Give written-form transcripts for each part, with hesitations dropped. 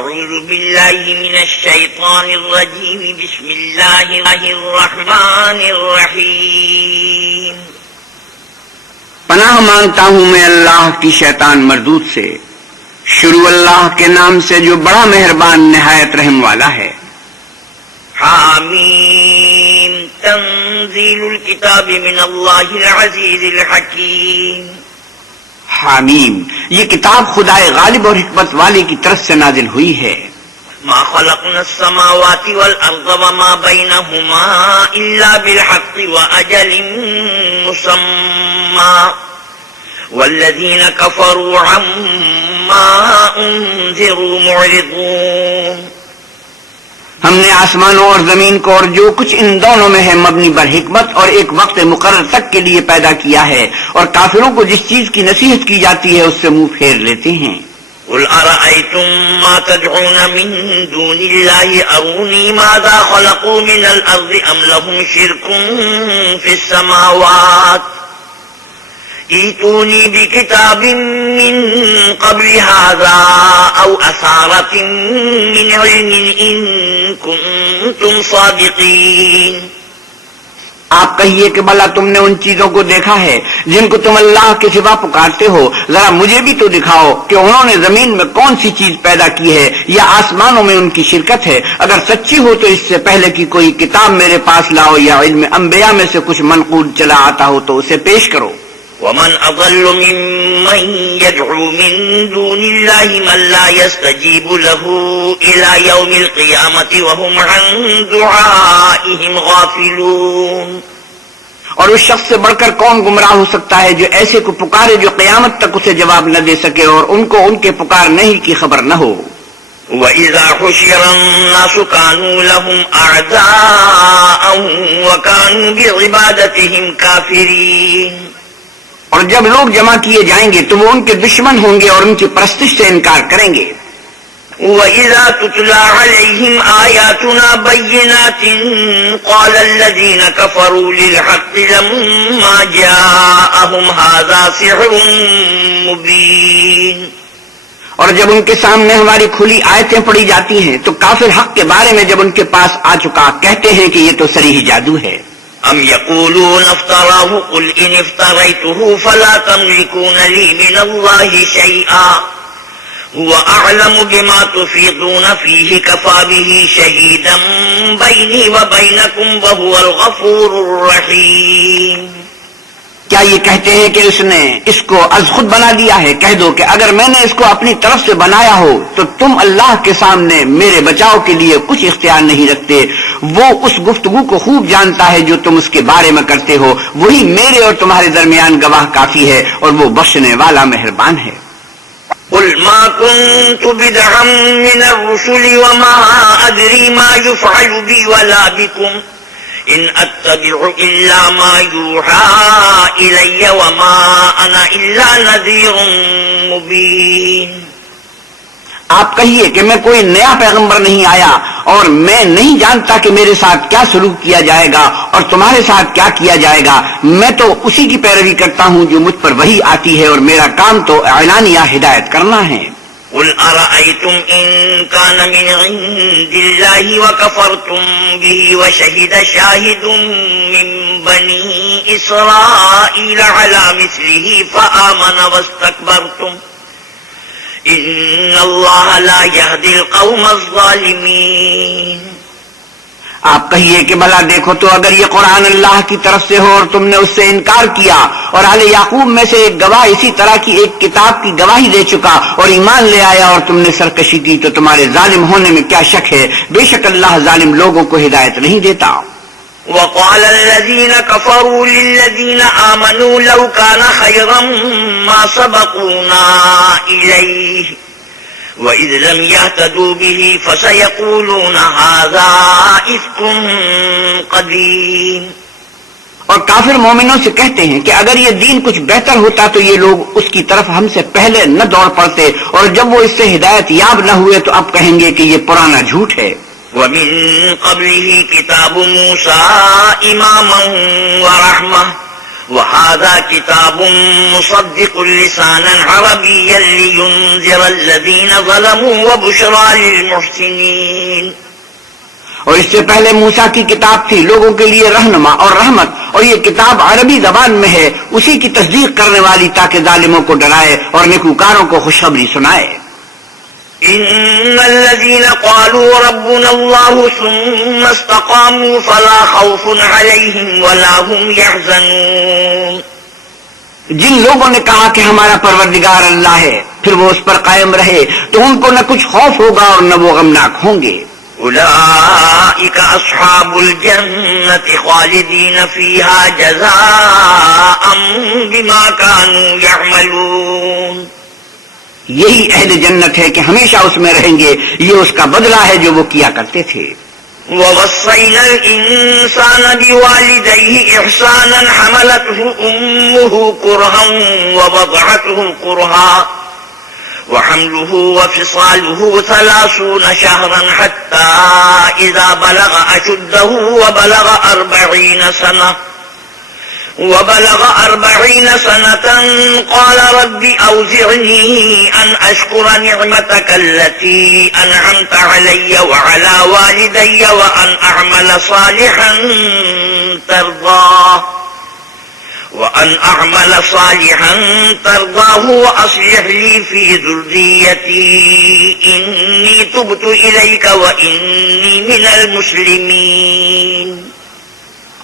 اعوذ باللہ من الشیطان الرجیم بسم اللہ الرحمن الرحیم پناہ مانگتا ہوں میں اللہ کی شیطان مردود سے. شروع اللہ کے نام سے جو بڑا مہربان نہایت رحم والا ہے. حامیم تنزیل الکتاب من اللہ العزیز الحکیم. حامیم یہ کتاب خدائے غالب اور حکمت والے کی طرف سے نازل ہوئی ہے. ما خلقنا السماوات والارض وما بینہما الا بالحق واجل مسمى والذین کفروا عما انذروا معرضون. ہم نے آسمانوں اور زمین کو اور جو کچھ ان دونوں میں ہے مبنی بر حکمت اور ایک وقت مقرر تک کے لیے پیدا کیا ہے، اور کافروں کو جس چیز کی نصیحت کی جاتی ہے اس سے منہ پھیر لیتے ہیں. قل ارأيتم ما تدعون من دون الله اروني ماذا خلقوا من الارض ام لهم شرك في السماوات ائتوني بكتاب من قبل هذا او اثارة من علم ان كنتم صادقين. آپ کہیے کہ بھلا تم نے ان چیزوں کو دیکھا ہے جن کو تم اللہ کے سوا پکارتے ہو، ذرا مجھے بھی تو دکھاؤ کہ انہوں نے زمین میں کون سی چیز پیدا کی ہے یا آسمانوں میں ان کی شرکت ہے. اگر سچی ہو تو اس سے پہلے کی کوئی کتاب میرے پاس لاؤ یا علم انبیاء میں سے کچھ منقول چلا آتا ہو تو اسے پیش کرو. ومن اضل ممن يدعو من دون الله من لا يستجيب له الى يوم القيامة وهم عن دعائهم غافلون. اور اس شخص سے بڑھ کر کون گمراہ ہو سکتا ہے جو ایسے کو پکارے جو قیامت تک اسے جواب نہ دے سکے اور ان کو ان کے پکارنے ہی کی خبر نہ ہو. وَإِذَا حُشِرَ النَّاسُ كَانُوا لَهُمْ أَعْدَاءً وَكَانُوا بِعِبَادَتِهِمْ كَافِرِينَ. اور جب لوگ جمع کیے جائیں گے تو وہ ان کے دشمن ہوں گے اور ان کی پرستش سے انکار کریں گے. وَإِذَا تُتْلَى عَلَيْهِمْ آيَاتُنَا بَيِّنَاتٍ قَالَ الَّذِينَ كَفَرُوا لِلْحَقِّ لَمَّا جَاءَهُمْ هَذَا سِحْرٌ مُبِينٌ. اور جب ان کے سامنے ہماری کھلی آیتیں پڑھی جاتی ہیں تو کافر حق کے بارے میں جب ان کے پاس آ چکا کہتے ہیں کہ یہ تو صریح جادو ہے. ام یقولون افتراه قل ان افتریته فلا تملكون لي من الله شيئا هو اعلم بما تفيضون فيه كفى به شهيدا بيني وبينكم وهو الغفور الرحيم. کیا یہ کہتے ہیں کہ اس نے اس کو از خود بنا دیا ہے؟ کہہ دو کہ اگر میں نے اس کو اپنی طرف سے بنایا ہو تو تم اللہ کے سامنے میرے بچاؤ کے لیے کچھ اختیار نہیں رکھتے. وہ اس گفتگو کو خوب جانتا ہے جو تم اس کے بارے میں کرتے ہو، وہی میرے اور تمہارے درمیان گواہ کافی ہے اور وہ بخشنے والا مہربان ہے. قل ما كنت بدعا من الرسل وما ادري ما يفعل بي ولا بكم ان اتبع الا ما يوحى الي وما انا الا نذير مبين. آپ کہیے کہ میں کوئی نیا پیغمبر نہیں آیا اور میں نہیں جانتا کہ میرے ساتھ کیا سلوک کیا جائے گا اور تمہارے ساتھ کیا کیا جائے گا. میں تو اسی کی پیروی کرتا ہوں جو مجھ پر وحی آتی ہے اور میرا کام تو اعلانیہ ہدایت کرنا ہے. قل ارأيتم ان كان من عند الله وكفرتم به وشهد شاهد من بني اسرائيل على مثله فآمن واستكبرتم ان اللہ لا يهدي القوم الظالمین. آپ کہیے کہ بھلا دیکھو تو اگر یہ قرآن اللہ کی طرف سے ہو اور تم نے اس سے انکار کیا اور آل یعقوب میں سے ایک گواہ اسی طرح کی ایک کتاب کی گواہی دے چکا اور ایمان لے آیا اور تم نے سرکشی کی تو تمہارے ظالم ہونے میں کیا شک ہے؟ بے شک اللہ ظالم لوگوں کو ہدایت نہیں دیتا. وقال الذين كفروا للذين آمنوا لو كان خيرا ما سبقونا إليه وَإِذْ لَمْ يَهْتَدُوا بِهِ فَسَيَقُولُونَ هَذَا إِفْكٌ قَدِيمٌ. اور کافر مومنوں سے کہتے ہیں کہ اگر یہ دین کچھ بہتر ہوتا تو یہ لوگ اس کی طرف ہم سے پہلے نہ دوڑ پڑتے، اور جب وہ اس سے ہدایت یاب نہ ہوئے تو اب کہیں گے کہ یہ پرانا جھوٹ ہے. وَمِن قَبْلِهِ كِتَابُ مُوسَىٰ إِمَامًا وَرَحْمَةً وهذا كتاب مصدق لسانا عربيا لينذر الذين ظلموا وبشرى للمحسنين. اور اس سے پہلے موسیٰ کی کتاب تھی لوگوں کے لیے رہنما اور رحمت، اور یہ کتاب عربی زبان میں ہے اسی کی تصدیق کرنے والی تاکہ ظالموں کو ڈرائے اور نیکوکاروں کو خوشخبری سنائے. ان الذين قالوا ربنا الله ثم استقاموا فلا خوف عليهم ولا هم يحزنون. جن لوگوں نے کہا کہ ہمارا پروردگار اللہ ہے پھر وہ اس پر قائم رہے تو ان کو نہ کچھ خوف ہوگا اور نہ وہ غمناک ہوں گے. اولئك اصحاب الجنة خالدين فيها جزاء بما كانوا يعملون. یہی اہل جنت ہے کہ ہمیشہ اس میں رہیں گے، یہ اس کا بدلہ ہے جو وہ کیا کرتے تھے. ووصينا الإنسان بوالديه إحسانا حملته أمه كرها ووضعته كرها وحمله وفصاله 30 شهرا حتى إذا بلغ أشده وبلغ 40 سنة قال رب أوزعني أن أشكر نعمتك التي أنعمت علي وعلى والدي وأن أعمل صالحا ترضاه وأصلح لي في ذريتي إني تبت إليك وإني من المسلمين.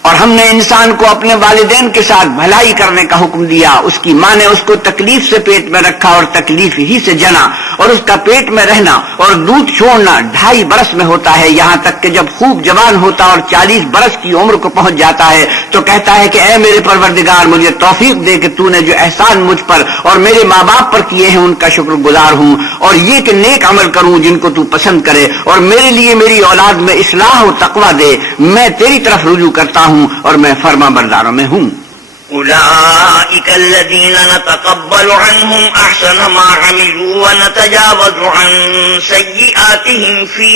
اور ہم نے انسان کو اپنے والدین کے ساتھ بھلائی کرنے کا حکم دیا. اس کی ماں نے اس کو تکلیف سے پیٹ میں رکھا اور تکلیف ہی سے جنا، اور اس کا پیٹ میں رہنا اور دودھ چھوڑنا 2.5 برس میں ہوتا ہے، یہاں تک کہ جب خوب جوان ہوتا اور 40 برس کی عمر کو پہنچ جاتا ہے تو کہتا ہے کہ اے میرے پروردگار مجھے توفیق دے کہ تو نے جو احسان مجھ پر اور میرے ماں باپ پر کیے ہیں ان کا شکر گزار ہوں، اور یہ کہ نیک عمل کروں جن کو تو پسند کرے، اور میرے لیے میری اولاد میں اصلاح و تقوی دے. میں تیری طرف رجوع کرتا ہوں اور میں فرما برداروں میں ہوں. أولئك الذين نتقبل عنهم أحسن ما عملوا ونتجاوز عن سيئاتهم في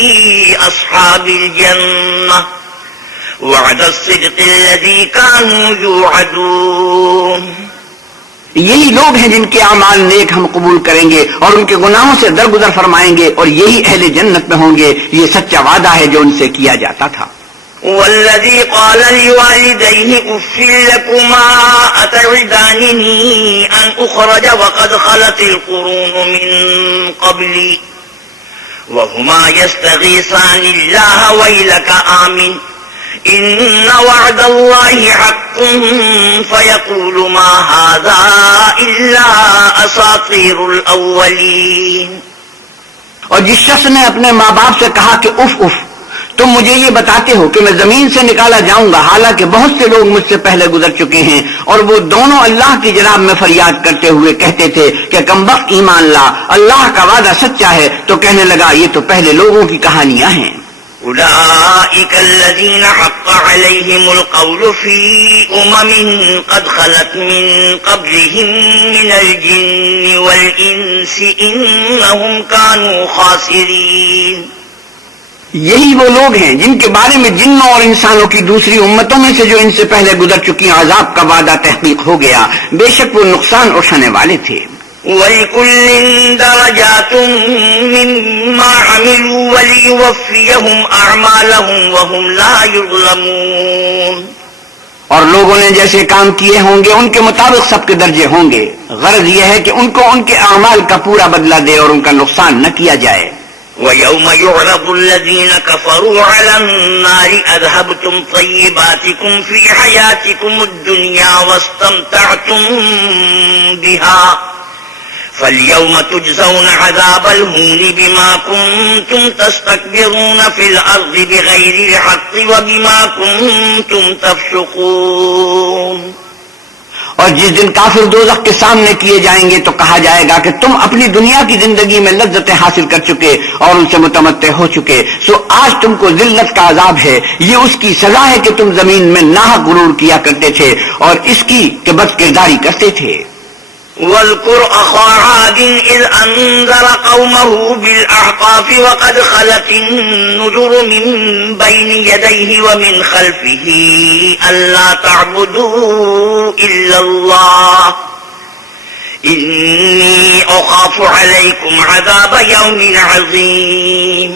أصحاب الجنة وعد الصدق الذي كانوا يوعدون. یہی لوگ ہیں جن کے اعمال نیک ہم قبول کریں گے اور ان کے گناہوں سے درگزر فرمائیں گے، اور یہی اہل جنت میں ہوں گے. یہ سچا وعدہ ہے جو ان سے کیا جاتا تھا. والذي قال لوالديه أف لكما أتعدانني أن أخرج وقد خلت القرون من قبلي وهما يستغيثان الله ويلك آمن إن وعد الله حق فيقول ما هذا إلا أساطير الأولين. اور جس شخص نے اپنے ماں باپ سے کہا کہ اف اف، تم مجھے یہ بتاتے ہو کہ میں زمین سے نکالا جاؤں گا، حالانکہ بہت سے لوگ مجھ سے پہلے گزر چکے ہیں. اور وہ دونوں اللہ کی جناب میں فریاد کرتے ہوئے کہتے تھے کہ کمبخت ایمان لا، اللہ کا وعدہ سچا ہے. تو کہنے لگا یہ تو پہلے لوگوں کی کہانیاں ہیں. أولئك الذين حق عليهم القول في قد خلت من قبلهم من الجن والإنس إنهم كانوا خاسرين. یہی وہ لوگ ہیں جن کے بارے میں جنوں اور انسانوں کی دوسری امتوں میں سے جو ان سے پہلے گزر چکی عذاب کا وعدہ تحقیق ہو گیا، بے شک وہ نقصان اٹھانے والے تھے. وَلِكُلٍّ دَرَجَاتٌ مِّمَّا عَمِلُوا وَلِيُوَفِّيَهُمْ أَعْمَالَهُمْ وَهُمْ لَا يُظْلَمُونَ. اور لوگوں نے جیسے کام کیے ہوں گے ان کے مطابق سب کے درجے ہوں گے. غرض یہ ہے کہ ان کو ان کے اعمال کا پورا بدلہ دے اور ان کا نقصان نہ کیا جائے. وَيَوْمَ يُعْرَضُ الَّذِينَ كَفَرُوا عَلَى النَّارِ أَذْهَبْتُمْ طَيِّبَاتِكُمْ فِي حَيَاتِكُمُ الدُّنْيَا وَاسْتَمْتَعْتُمْ بِهَا فَالْيَوْمَ تُجْزَوْنَ عَذَابَ الْهُونِ بِمَا كُنتُمْ تَسْتَكْبِرُونَ فِي الْأَرْضِ بِغَيْرِ الْحَقِّ وَبِمَا كُنتُمْ تَفْسُقُونَ. اور جس دن کافر دوزخ کے سامنے کیے جائیں گے تو کہا جائے گا کہ تم اپنی دنیا کی زندگی میں لذتیں حاصل کر چکے اور ان سے متمتع ہو چکے، سو آج تم کو ذلت کا عذاب ہے. یہ اس کی سزا ہے کہ تم زمین میں ناحق غرور کیا کرتے تھے اور اس کی کہ بد کرداری کرتے تھے. واذكر أخا عاد إذ أنذر قومه بالأحقاف وقد خلت النذر من بين يديه ومن خلفه ألا تعبدوا إلا الله إني أخاف عليكم عذاب يوم عظيم.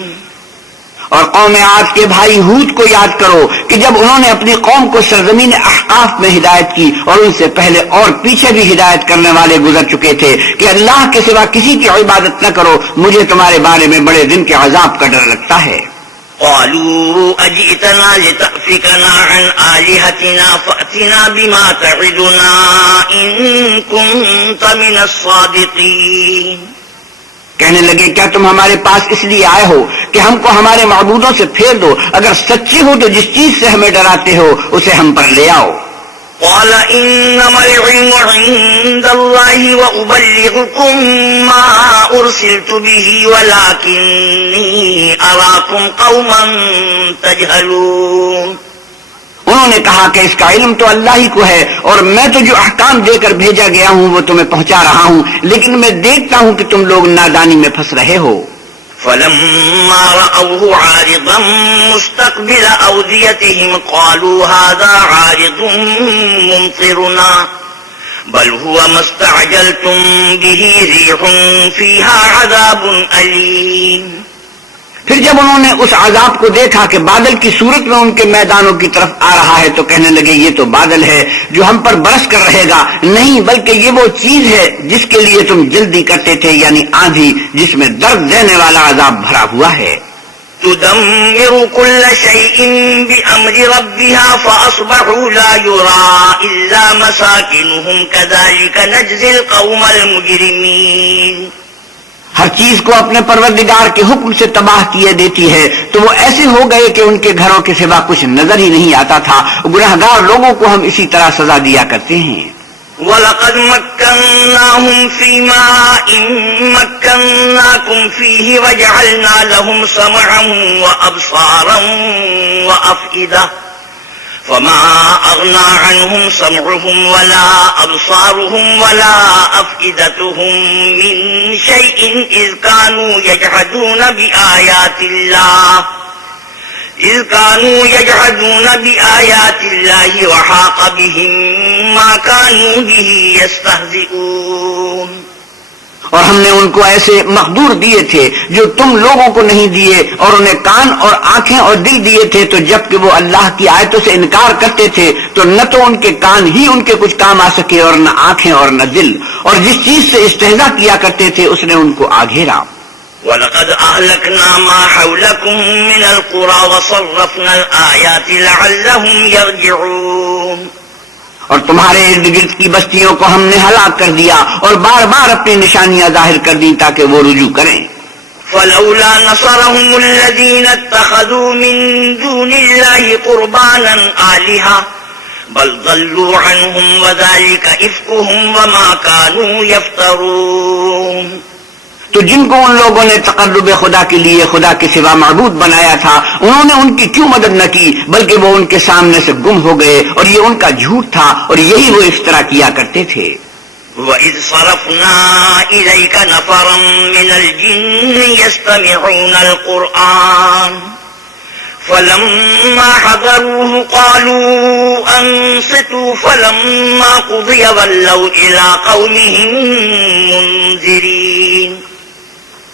اور قوم عاد کے بھائی ہود کو یاد کرو کہ جب انہوں نے اپنی قوم کو سرزمین احقاف میں ہدایت کی اور ان سے پہلے اور پیچھے بھی ہدایت کرنے والے گزر چکے تھے کہ اللہ کے سوا کسی کی عبادت نہ کرو، مجھے تمہارے بارے میں بڑے دن کے عذاب کا ڈر لگتا ہے. قالوا أجئتنا لتأفكنا عن آلهتنا فأتنا بما تعدنا إن كنت من الصادقين. کہنے لگے کیا تم ہمارے پاس اس لیے آئے ہو کہ ہم کو ہمارے معبودوں سے پھیر دو؟ اگر سچے ہو تو جس چیز سے ہمیں ڈراتے ہو اسے ہم پر لے آؤ. قال إنما العلم عند الله وأبلغكم ما أرسلت به ولكني أراكم قوما تجهلون. انہوں نے کہا کہ اس کا علم تو اللہ ہی کو ہے اور میں تو جو احکام دے کر بھیجا گیا ہوں وہ تمہیں پہنچا رہا ہوں، لیکن میں دیکھتا ہوں کہ تم لوگ نادانی میں پھنس رہے ہو. فلما رأوه عارضا مستقبل أوديتهم قالوا هذا عارض ممطرنا بل هو ما استعجلتم به ريح فيها عذاب أليم. پھر جب انہوں نے اس عذاب کو دیکھا کہ بادل کی صورت میں ان کے میدانوں کی طرف آ رہا ہے تو کہنے لگے یہ تو بادل ہے جو ہم پر برس کر رہے گا، نہیں بلکہ یہ وہ چیز ہے جس کے لیے تم جلدی کرتے تھے، یعنی آندھی جس میں درد دینے والا عذاب بھرا ہوا ہے. تدمر كل شيء بأمر ربها فأصبحوا لا يرى إلا مساكنهم كذلك نجزي القوم المجرمين. ہر چیز کو اپنے پروردگار کے حکم سے تباہ کیے دیتی ہے تو وہ ایسے ہو گئے کہ ان کے گھروں کے سوا کچھ نظر ہی نہیں آتا تھا. گنہگار لوگوں کو ہم اسی طرح سزا دیا کرتے ہیں. وَلَقَدْ مَكَّنَّاهُمْ فِي مَاءٍ مَكَّنَّاكُمْ فِيهِ وَجَعَلْنَا لَهُمْ سَمْعًا وَأَبْصَارًا وَأَفْئِدَةً فما أغنى عنهم سمعهم ولا أبصارهم ولا أفئدتهم من شيء إذ كانوا يجحدون بآيات الله وحاق بهم ما كانوا به يستهزئون. اور ہم نے ان کو ایسے مقدور دیے تھے جو تم لوگوں کو نہیں دیے، اور انہیں کان اور آنکھیں اور دل دیے تھے، تو جب کہ وہ اللہ کی آیتوں سے انکار کرتے تھے تو نہ تو ان کے کان ہی ان کے کچھ کام آ سکے اور نہ آنکھیں اور نہ دل، اور جس چیز سے استہزاء کیا کرتے تھے اس نے ان کو آگھیرا. وَلَقَدْ أَهْلَكْنَا مَا حَوْلَكُمْ مِنَ الْقُرَى وَصَرَّفْنَا الْآيَاتِ لَعَلَّهُمْ يَرْجِعُونَ. اور تمہارے ارد گرد کی بستیوں کو ہم نے ہلاک کر دیا اور بار بار اپنی نشانیاں ظاہر کر دی تاکہ وہ رجوع کریں. فلولا نصرهم الذين اتخذوا من دون الله قربانا آلهة بل ضلوا عنهم وذلك إفكهم وما كانوا يفترون. تو جن کو ان لوگوں نے تقرب خدا کے لیے خدا کے سوا معبود بنایا تھا انہوں نے ان کی کیوں مدد نہ کی، بلکہ وہ ان کے سامنے سے گم ہو گئے اور یہ ان کا جھوٹ تھا اور یہی وہ افطرا کیا کرتے تھے. وَإِذْ صَرَفْنَا إِلَيْكَ نَفَرًا مِنَ الْجِنِّ يَسْتَمِعُونَ الْقُرْآنَ فَلَمَّا حَضَرُوهُ قَالُوا أَنصِتُوا فَلَمَّا قُضِيَ وَلَّوْا إِلَىٰ قَوْمِهِم مُّنذِرِينَ.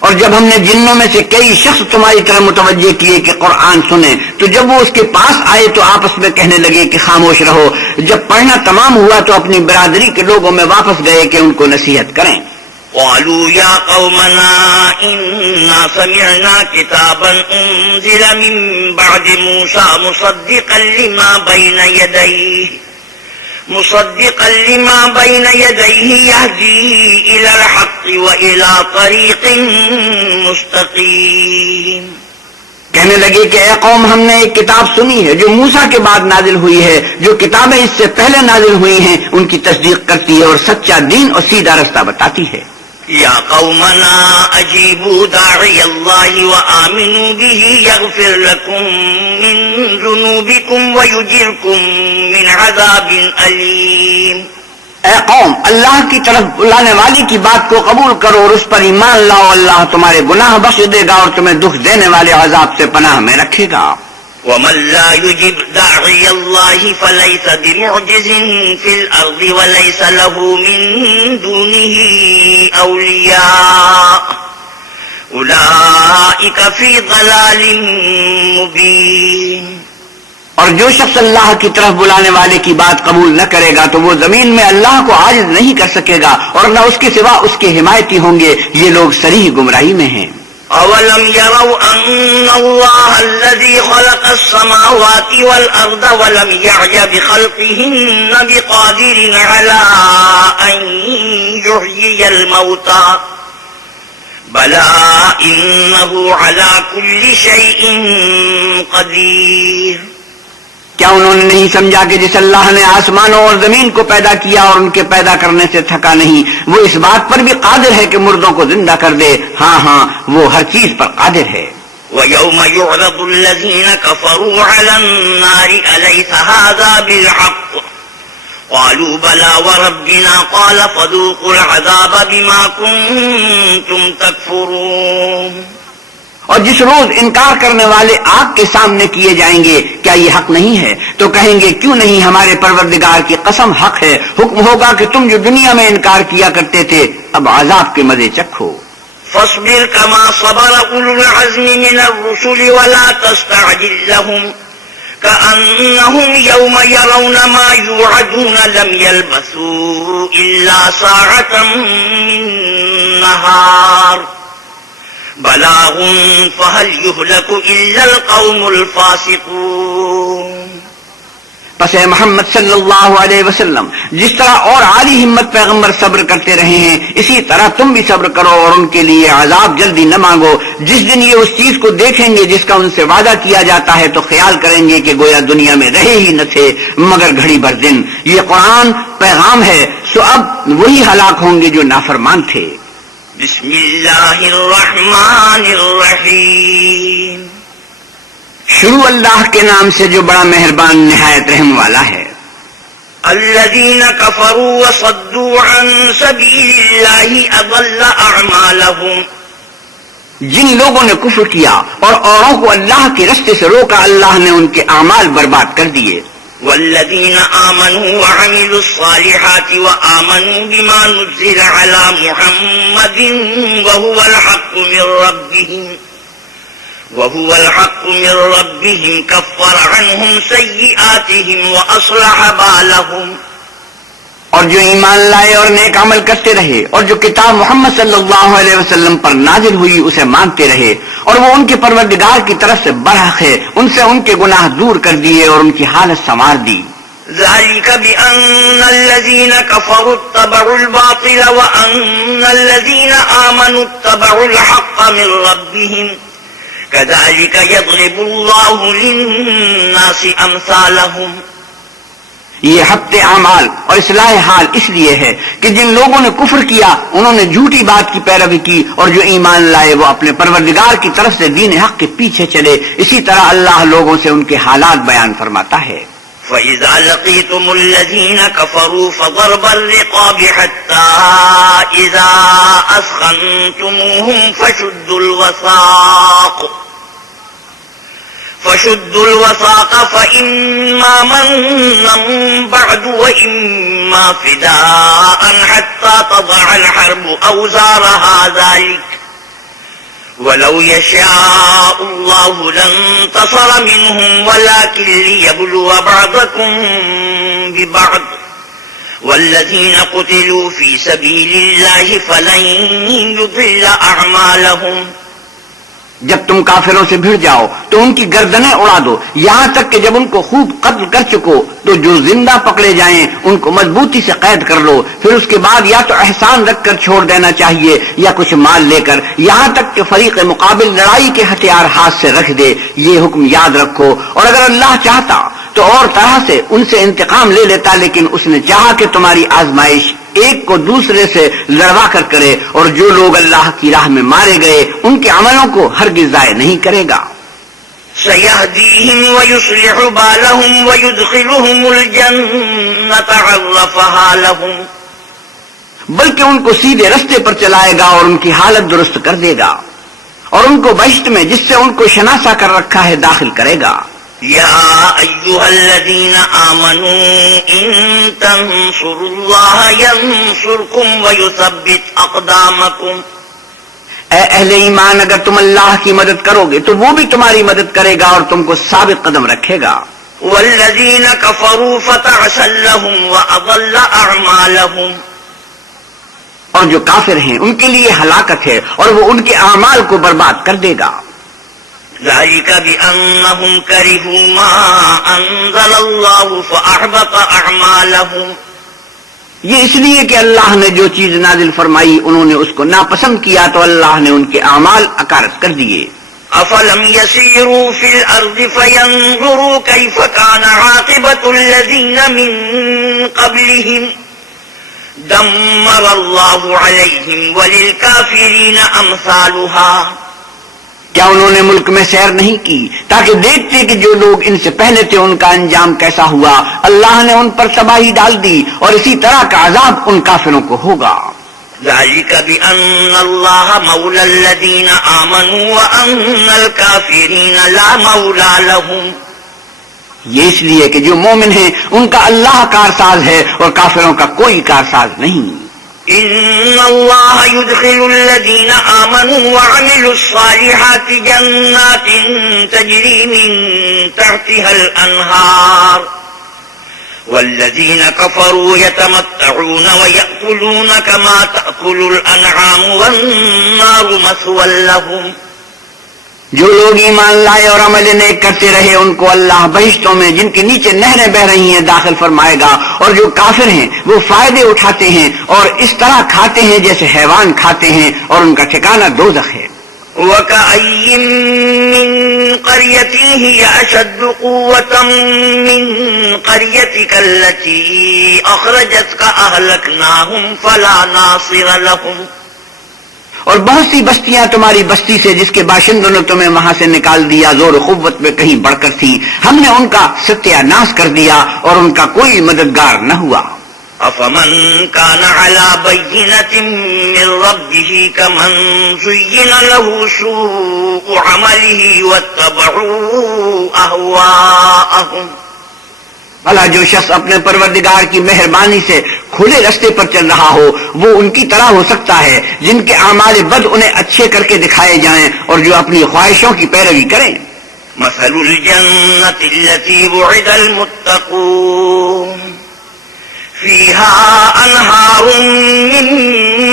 اور جب ہم نے جنوں میں سے کئی شخص تمہاری طرف متوجہ کیے کہ قرآن سنیں تو جب وہ اس کے پاس آئے تو آپس میں کہنے لگے کہ خاموش رہو. جب پڑھنا تمام ہوا تو اپنی برادری کے لوگوں میں واپس گئے کہ ان کو نصیحت کریں. قالوا يا قومنا إنا سمعنا كتابا أنزل من بعد موسى مصدقا لما بين يديه يهدي إلى الحق وإلى طريق مستقيم. کہنے لگے کہ اے قوم، ہم نے ایک کتاب سنی ہے جو موسیٰ کے بعد نازل ہوئی ہے، جو کتابیں اس سے پہلے نازل ہوئی ہیں ان کی تصدیق کرتی ہے اور سچا دین اور سیدھا رستہ بتاتی ہے. يا قومنا أجيبوا داعي الله وآمنوا به يغفر لكم من ذنوبكم ويجركم من عذاب أليم. اے قوم، اللہ کی طرف بلانے والی کی بات کو قبول کرو اور اس پر ایمان لاؤ، اللہ تمہارے گناہ بخش دے گا اور تمہیں دکھ دینے والے عذاب سے پناہ میں رکھے گا۔ ومن لا يجب داعي الله فليس بمعجز في الأرض وليس له من دونه أولياء أولئك في ضلال مبين۔ اور جو شخص اللہ کی طرف بلانے والے کی بات قبول نہ کرے گا تو وہ زمین میں اللہ کو عاجز نہیں کر سکے گا اور نہ اس کے سوا اس کے حمایتی ہوں گے، یہ لوگ صریح گمراہی میں ہیں۔ أولم يروا أن الله الذي خلق السماوات والأرض ولم يعي بخلقهن بقادر على أن يحيي الموتى بلى إنه على كل شيء قدير۔ کیا انہوں نے نہیں سمجھا کہ جس اللہ نے آسمانوں اور زمین کو پیدا کیا اور ان کے پیدا کرنے سے تھکا نہیں، وہ اس بات پر بھی قادر ہے کہ مردوں کو زندہ کر دے؟ ہاں ہاں، وہ ہر چیز پر قادر ہے۔ وَيَوْمَ يُعْرَضُ الَّذِينَ كَفَرُوا عَلَى النَّارِ أَلَيْسَ هَذَا بِالْحَقِّ قَالُوا بَلَى وَرَبِّنَا قَالَ فَذُوقُوا الْعَذَابَ بِمَا كُنتُمْ تَكْفُرُونَ۔ اور جس روز انکار کرنے والے آگ کے سامنے کیے جائیں گے، کیا یہ حق نہیں ہے؟ تو کہیں گے کیوں نہیں، ہمارے پروردگار کی قسم حق ہے، حکم ہوگا کہ تم جو دنیا میں انکار کیا کرتے تھے اب عذاب کے مزے چکھو۔ فاصبر كما صبر أولو العزم من الرسل ولا تستعجل لهم كأنهم يوم يرون ما يوعدون لم يلبثوا إلا ساعة من نهار بلاغ فهل يهلك إلا القوم الفاسقون۔ پس اے محمد صلی اللہ علیہ وسلم، جس طرح اور عالی ہمت پیغمبر صبر کرتے رہے ہیں اسی طرح تم بھی صبر کرو اور ان کے لیے عذاب جلدی نہ مانگو۔ جس دن یہ اس چیز کو دیکھیں گے جس کا ان سے وعدہ کیا جاتا ہے تو خیال کریں گے کہ گویا دنیا میں رہے ہی نہ تھے مگر گھڑی بھر دن۔ یہ قرآن پیغام ہے، سو اب وہی ہلاک ہوں گے جو نافرمان تھے۔ بسم اللہ الرحمن الرحیم۔ شروع اللہ کے نام سے جو بڑا مہربان نہایت رحم والا ہے۔ الذین کفروا وصدوا عن سبیل اللہ اضل اعمالهم، جن لوگوں نے کفر کیا اور اوروں کو اللہ کے رستے سے روکا، اللہ نے ان کے اعمال برباد کر دیے۔ والذین آمنوا وعملوا الصالحات وآمنوا بما نزل على محمد وهو الحق من ربهم كفر عنهم سيئاتهم وأصلح بالهم۔ اور جو ایمان لائے اور نیک عمل کرتے رہے اور جو کتاب محمد صلی اللہ علیہ وسلم پر نازل ہوئی اسے مانتے رہے اور وہ ان کے پروردگار کی طرف سے برحق ہے، ان سے ان کے گناہ دور کر دیے اور ان کی حالت سنوار دی۔ ذلك بأن الذين كفروا اتبعوا الباطل وأن الذين آمنوا اتبعوا الحق من ربهم كذلك يضرب الله للناس أمثالهم۔ یہ حبط اعمال اور اصلاح حال اس لیے ہے کہ جن لوگوں نے کفر کیا انہوں نے جھوٹی بات کی پیروی کی اور جو ایمان لائے وہ اپنے پروردگار کی طرف سے دین حق کے پیچھے چلے، اسی طرح اللہ لوگوں سے ان کے حالات بیان فرماتا ہے۔ فَإِذَا لَقِيتُمُ الَّذِينَ كَفَرُوا فَضَرْبَ الرِّقَابِ حَتَّى إِذَا أَثْخَنْتُمُوهُمْ فشدوا الوثاق فإما منا بعد وإما فداء حتى تضع الحرب أوزارها ذلك ولو يشاء الله لانتصر منهم ولكن ليبلو بعضكم ببعض والذين قتلوا في سبيل الله فلن يضل أعمالهم۔ جب تم کافروں سے بھڑ جاؤ تو ان کی گردنیں اڑا دو یہاں تک کہ جب ان کو خوب قتل کر چکو تو جو زندہ پکڑے جائیں ان کو مضبوطی سے قید کر لو، پھر اس کے بعد یا تو احسان رکھ کر چھوڑ دینا چاہیے یا کچھ مال لے کر، یہاں تک کہ فریق مقابل لڑائی کے ہتھیار ہاتھ سے رکھ دے۔ یہ حکم یاد رکھو، اور اگر اللہ چاہتا تو اور طرح سے ان سے انتقام لے لیتا، لیکن اس نے چاہا کہ تمہاری آزمائش ایک کو دوسرے سے لڑوا کر کرے، اور جو لوگ اللہ کی راہ میں مارے گئے ان کے عملوں کو ہرگز ضائع نہیں کرے گا۔ سيهديهم ويصلح بالهم ويدخلهم الجنة عرفها لهم. بلکہ ان کو سیدھے رستے پر چلائے گا اور ان کی حالت درست کر دے گا اور ان کو بہشت میں جس سے ان کو شناسا کر رکھا ہے داخل کرے گا. يا أيها الذين آمنوا إن تنصروا الله ينصركم ويثبت أقدامكم. اے اہل ایمان، اگر تم اللہ کی مدد کرو گے تو وہ بھی تمہاری مدد کرے گا اور تم کو ثابت قدم رکھے گا. والذين كفروا فتعسا لهم وأضل أعمالهم. اور جو کافر ہیں ان کے لیے ہلاکت ہے اور وہ ان کے اعمال کو برباد کر دے گا. ذلك بأنهم كرهوا ما أنزل الله فأحبط أعمالهم. یہ اس لیے کہ اللہ نے جو چیز نازل فرمائی انہوں نے اس کو ناپسند کیا تو اللہ نے ان کے اعمال اکارت کر دیے. أفلم يسيروا في الأرض فينظروا كيف كان عاقبة الذين من قبلهم دمر الله عليهم وللكافرين أمثالها. کیا انہوں نے ملک میں سیر نہیں کی تاکہ دیکھتے کہ جو لوگ ان سے پہلے تھے ان کا انجام کیسا ہوا؟ اللہ نے ان پر تباہی ڈال دی اور اسی طرح کا عذاب ان کافروں کو ہوگا. ذلك بأن الله مولى الذين آمنوا وأن الكافرين لا مولى لهم. یہ اس لیے کہ جو مومن ہیں ان کا اللہ کارساز ہے اور کافروں کا کوئی کارساز نہیں. إن الله يدخل الذين آمنوا وعملوا الصالحات جنات تجري من تحتها الأنهار والذين كفروا يتمتعون ويأكلون كما تأكل الأنعام والنار مثوى لهم. جو لوگ ایمان لائے اور عمل نیک کرتے رہے ان کو اللہ بہشتوں میں جن کے نیچے نہریں بہ رہی ہیں داخل فرمائے گا، اور جو کافر ہیں وہ فائدے اٹھاتے ہیں اور اس طرح کھاتے ہیں جیسے حیوان کھاتے ہیں اور ان کا ٹھکانہ دوزخ ہے. وَكَأَيٍّ مِّن قَرْيَةٍ هِيَ أَشَدُّ قُوَّةً مِّن قَرْيَتِكَ الَّتِي أَخْرَجَتْكَ أَهْلَكْنَاهُمْ فَلَا نَاصِرَ لَهُمْ. اور بہت سی بستیاں تمہاری بستی سے جس کے باشندوں نے تمہیں وہاں سے نکال دیا زور و قوت میں کہیں بڑھ کر تھی، ہم نے ان کا ستیہ ناش کر دیا اور ان کا کوئی مددگار نہ ہوا. أَفَمَنْ كَانَ عَلَى بَيِّنَةٍ مِّن رَّبِّهِ كَمَنْ زُيِّنَ لَهُ سُوءُ عَمَلِهِ وَاتَّبَعُوا أَهْوَاءَهُمْ. بھلا جو شخص اپنے پروردگار کی مہربانی سے کھلے رستے پر چل رہا ہو وہ ان کی طرح ہو سکتا ہے جن کے اعمال بد انہیں اچھے کر کے دکھائے جائیں اور جو اپنی خواہشوں کی پیروی کریں. مثل الجنة التي وعد المتقون فيها أنهار من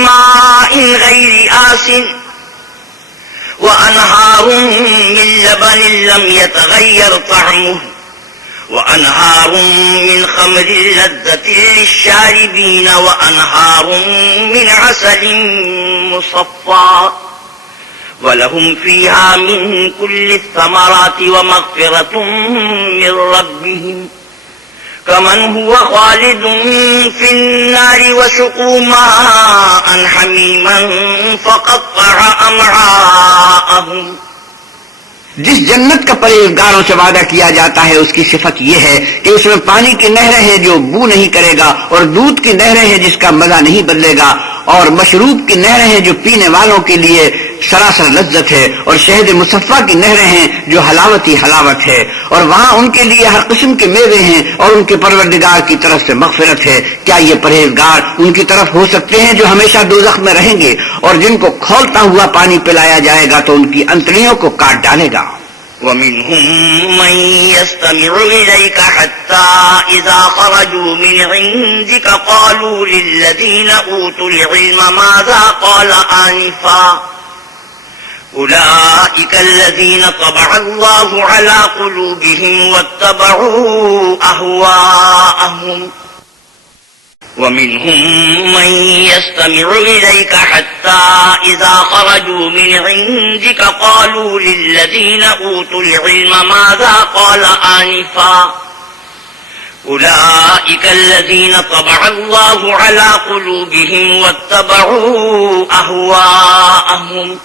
ماء غير آسن وأنهار من لبن لم يتغير طعمه وأنهار من خمر لذة للشاربين وأنهار من عسل مصفى ولهم فيها من كل الثمرات ومغفرة من ربهم كمن هو خالد في النار وسقوا ماء حميما فقطع أمعاءهم. جس جنت کا پرہیزگاروں سے وعدہ کیا جاتا ہے اس کی صفت یہ ہے کہ اس میں پانی کی نہریں ہیں جو بو نہیں کرے گا اور دودھ کی نہریں ہیں جس کا مزہ نہیں بدلے گا اور مشروب کی نہریں ہیں جو پینے والوں کے لیے سراسر لذت ہے اور شہد مصفہ کی نہریں ہیں جو حلاوت ہی حلاوت ہے اور وہاں ان کے لیے ہر قسم کے میوے ہیں اور ان کے پروردگار کی طرف سے مغفرت ہے. کیا یہ پرہیزگار ان کی طرف ہو سکتے ہیں جو ہمیشہ دوزخ میں رہیں گے اور جن کو کھولتا ہوا پانی پلایا جائے گا تو ان کی انتڑیوں کو کاٹ ڈالے گا. ومنهم من يستمع إليك حتى إذا خرجوا من عندك قالوا للذين أوتوا العلم ماذا قال آنفا أولئك الذين طبع الله على قلوبهم واتبعوا أهواءهم. ومنهم من يستمع إليك حتى إذا خرجوا من عندك قالوا للذين أوتوا العلم ماذا قال آنفا أولئك الذين طبع الله على قلوبهم واتبعوا أهواءهم.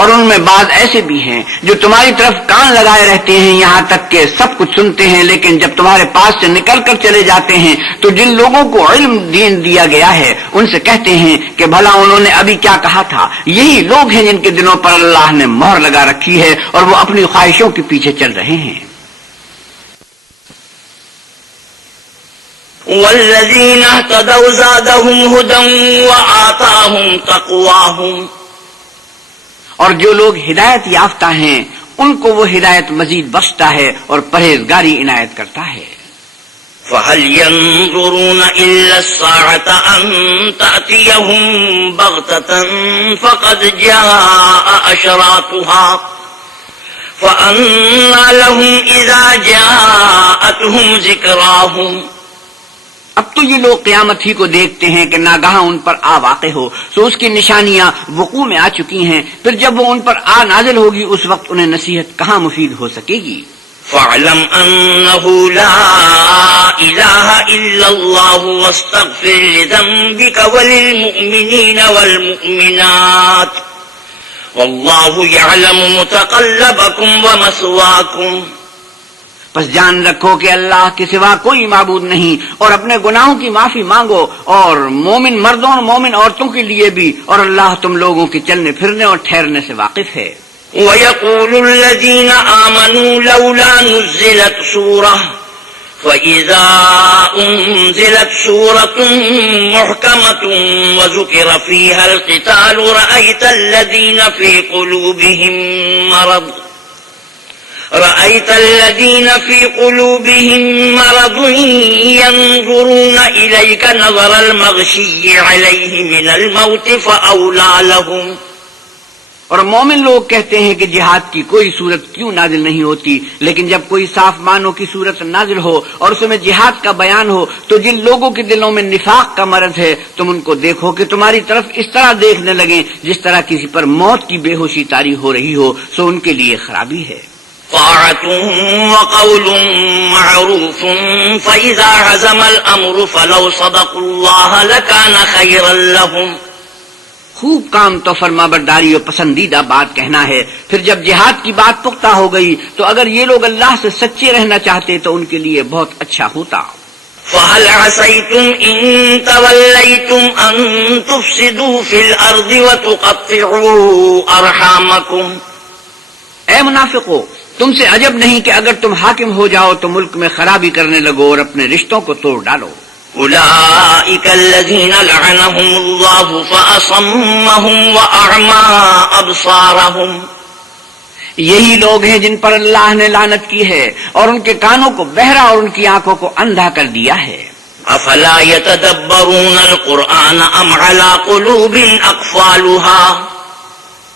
اور ان میں بعض ایسے بھی ہیں جو تمہاری طرف کان لگائے رہتے ہیں یہاں تک کہ سب کچھ سنتے ہیں، لیکن جب تمہارے پاس سے نکل کر چلے جاتے ہیں تو جن لوگوں کو علم دین دیا گیا ہے ان سے کہتے ہیں کہ بھلا انہوں نے ابھی کیا کہا تھا۔ یہی لوگ ہیں جن کے دلوں پر اللہ نے مہر لگا رکھی ہے اور وہ اپنی خواہشوں کے پیچھے چل رہے ہیں۔ والذین اهتدوا زادهم هدى وآتاهم تقواهم، اور جو لوگ ہدایت یافتہ ہیں ان کو وہ ہدایت مزید بخشتا ہے اور پرہیزگاری عنایت کرتا ہے۔ فهل ينظرون إلا الساعة أن تأتيهم بغتة فقد جاء أشراطها فأنى لهم إذا جاءتهم ذكراهم۔ اب تو یہ لوگ قیامت ہی کو دیکھتے ہیں کہ ناگہاں ان پر آ واقع ہو، سو اس کی نشانیاں وقوع میں آ چکی ہیں، پھر جب وہ ان پر آ نازل ہوگی اس وقت انہیں نصیحت کہاں مفید ہو سکے گی۔ فاعلم أنه لا إله إلا الله واستغفر لذنبك وللمؤمنين والمؤمنات والله يعلم متقلبكم ومثواكم۔ پس جان رکھو کہ اللہ کے سوا کوئی معبود نہیں، اور اپنے گناہوں کی معافی مانگو، اور مومن مردوں اور مومن عورتوں کے لیے بھی، اور اللہ تم لوگوں کے چلنے پھرنے اور ٹھہرنے سے واقف ہے۔ وَيَقُولُ الَّذِينَ آمَنُوا لَوْلَا نُزِّلَتْ سُورَةٌ فَإِذَا أُنزِلَتْ سُورَةٌ مُحْكَمَةٌ وَذُكِرَ فِيهَا الْقِتَالُ رَأَيْتَ الَّذِينَ في قلوبهم مرض ينظرون إليك نظر المغشي عليه من الموت فأولى لهم۔ اور مومن لوگ کہتے ہیں کہ جہاد کی کوئی صورت کیوں نازل نہیں ہوتی، لیکن جب کوئی صاف معنوں کی صورت نازل ہو اور اس میں جہاد کا بیان ہو تو جن لوگوں کے دلوں میں نفاق کا مرض ہے تم ان کو دیکھو کہ تمہاری طرف اس طرح دیکھنے لگیں جس طرح کسی پر موت کی بے ہوشی طاری ہو رہی ہو، سو ان کے لیے خرابی ہے۔ طاعة وقول معروف فإذا عزم الأمر فلو صدقوا الله لكان خيرا لهم۔ خوب کام تو فرما برداری اور پسندیدہ بات کہنا ہے، پھر جب جہاد کی بات پختہ ہو گئی تو اگر یہ لوگ اللہ سے سچے رہنا چاہتے تو ان کے لیے بہت اچھا ہوتا۔ فهل عسيتم إن توليتم أن تفسدوا في الأرض وتقطعوا أرحامكم۔ اے منافقو، تم سے عجب نہیں کہ اگر تم حاکم ہو جاؤ تو ملک میں خرابی کرنے لگو اور اپنے رشتوں کو توڑ ڈالو۔ أولئك الذين لعنهم الله فأصمهم وأعمى أبصارهم۔ یہی لوگ ہیں جن پر اللہ نے لعنت کی ہے اور ان کے کانوں کو بہرا اور ان کی آنکھوں کو اندھا کر دیا ہے۔ أفلا يتدبرون القرآن أم على قلوب أقفالها۔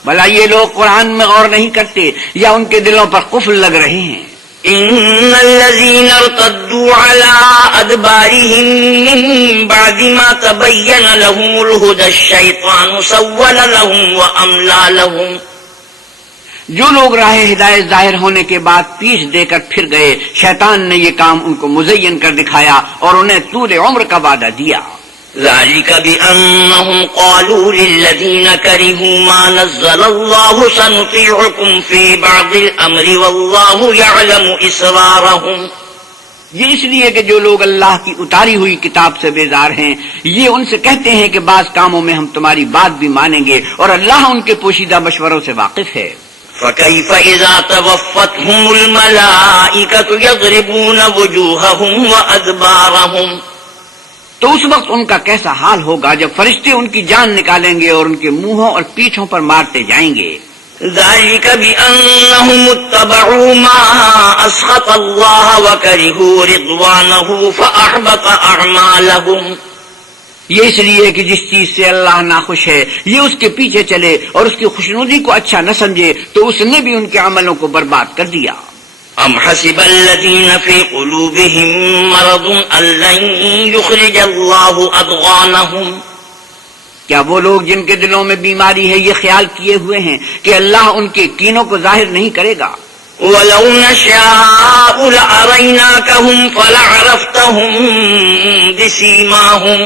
بھلا یہ لوگ قرآن میں غور نہیں کرتے یا ان کے دلوں پر قفل لگ رہے ہیں۔ ان الذين ارتدوا على ادبارهم من بعد ما تبين لهم الهدى الشيطان سول لهم واملى لهم۔ جو لوگ راہ ہدایت ظاہر ہونے کے بعد پیش دے کر پھر گئے، شیطان نے یہ کام ان کو مزین کر دکھایا اور انہیں طول عمر کا وعدہ دیا۔ ذلك بأنهم قالوا للذين كرهوا ما نزل الله سنطيعكم في بعض الأمر والله يعلم إسرارهم۔ یہ اس لیے کہ جو لوگ اللہ کی اتاری ہوئی کتاب سے بیزار ہیں یہ ان سے کہتے ہیں کہ بعض کاموں میں ہم تمہاری بات بھی مانیں گے اور اللہ ان کے پوشیدہ مشوروں سے واقف ہے۔ فكيف إذا توفتهم الملائكة يضربون وجوههم وأدبارهم۔ تو اس وقت ان کا کیسا حال ہوگا جب فرشتے ان کی جان نکالیں گے اور ان کے منہوں اور پیٹھوں پر مارتے جائیں گے۔ ذلك بأنهم اتبعوا ما أسخط الله وكرهوا رضوانه فأحبط أعمالهم۔ یہ اس لیے کہ جس چیز سے اللہ ناخوش ہے یہ اس کے پیچھے چلے اور اس کی خوشنودی کو اچھا نہ سمجھے تو اس نے بھی ان کے عملوں کو برباد کر دیا۔ ام حسب الذين في قلوبهم مرض ان لن يخرج الله اضغانهم۔ کیا وہ لوگ جن کے دلوں میں بیماری ہے یہ خیال کیے ہوئے ہیں کہ اللہ ان کے کینوں کو ظاہر نہیں کرے گا؟ ولو نشاء لأريناكهم فلعرفتهم بسيماهم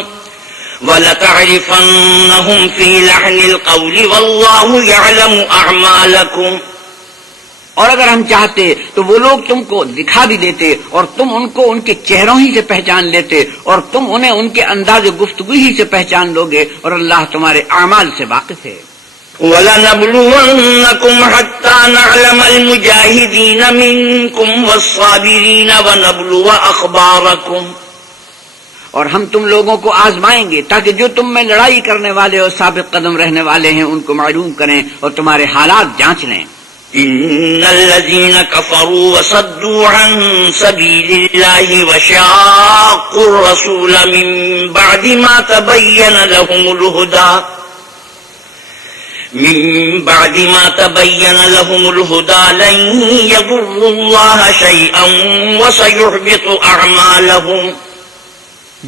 وَلَتَعْرِفَنَّهُمْ فِي لَحْنِ الْقَوْلِ وَاللَّهُ يَعْلَمُ أَعْمَالَكُمْ۔ اور اگر ہم چاہتے تو وہ لوگ تم کو دکھا بھی دیتے اور تم ان کو ان کے چہروں ہی سے پہچان لیتے اور تم انہیں ان کے انداز گفتگو ہی سے پہچان لوگے، اور اللہ تمہارے اعمال سے واقف ہے۔ وَلَنَبْلُوَنَّكُمْ حَتَّى نَعْلَمَ الْمُجَاهِدِينَ مِنكُمْ وَالصَّابِرِينَ وَنَبْلُوَ أَخْبَارَكُمْ۔ اور ہم تم لوگوں کو آزمائیں گے تاکہ جو تم میں لڑائی کرنے والے اور ثابت قدم رہنے والے ہیں ان کو معلوم کریں اور تمہارے حالات جانچ لیں۔ إِنَّ الَّذِينَ كَفَرُوا وَصَدُّوا عَن سَبِيلِ اللَّهِ وَشَاقُّوا الرَّسُولَ مِن بَعْدِ مَا تَبَيَّنَ لَهُمُ الْهُدَى لَن يَضُرُّوا اللَّهَ شَيْئًا وَسَيُحْبِطُ أَعْمَالَهُمْ۔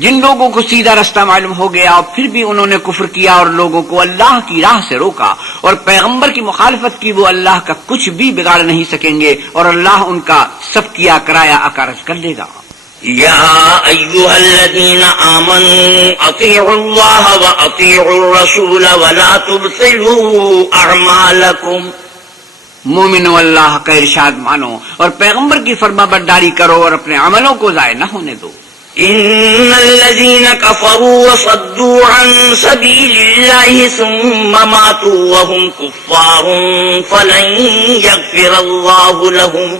جن لوگوں کو سیدھا رستہ معلوم ہو گیا اور پھر بھی انہوں نے کفر کیا اور لوگوں کو اللہ کی راہ سے روکا اور پیغمبر کی مخالفت کی، وہ اللہ کا کچھ بھی بگاڑ نہیں سکیں گے اور اللہ ان کا سب کیا کرایا اکارج کر لے گا۔ یا ایھا الذین آمنوا اطیعوا اللہ واطیعوا الرسول ولا تبطلوا اعمالکم۔ مومنو، اللہ کا ارشاد مانو اور پیغمبر کی فرما برداری کرو اور اپنے عملوں کو ضائع نہ ہونے دو۔ ان الذين كفروا وصدوا عن سبيل الله ثم ماتوا وهم كفار فلن يغفر الله لهم۔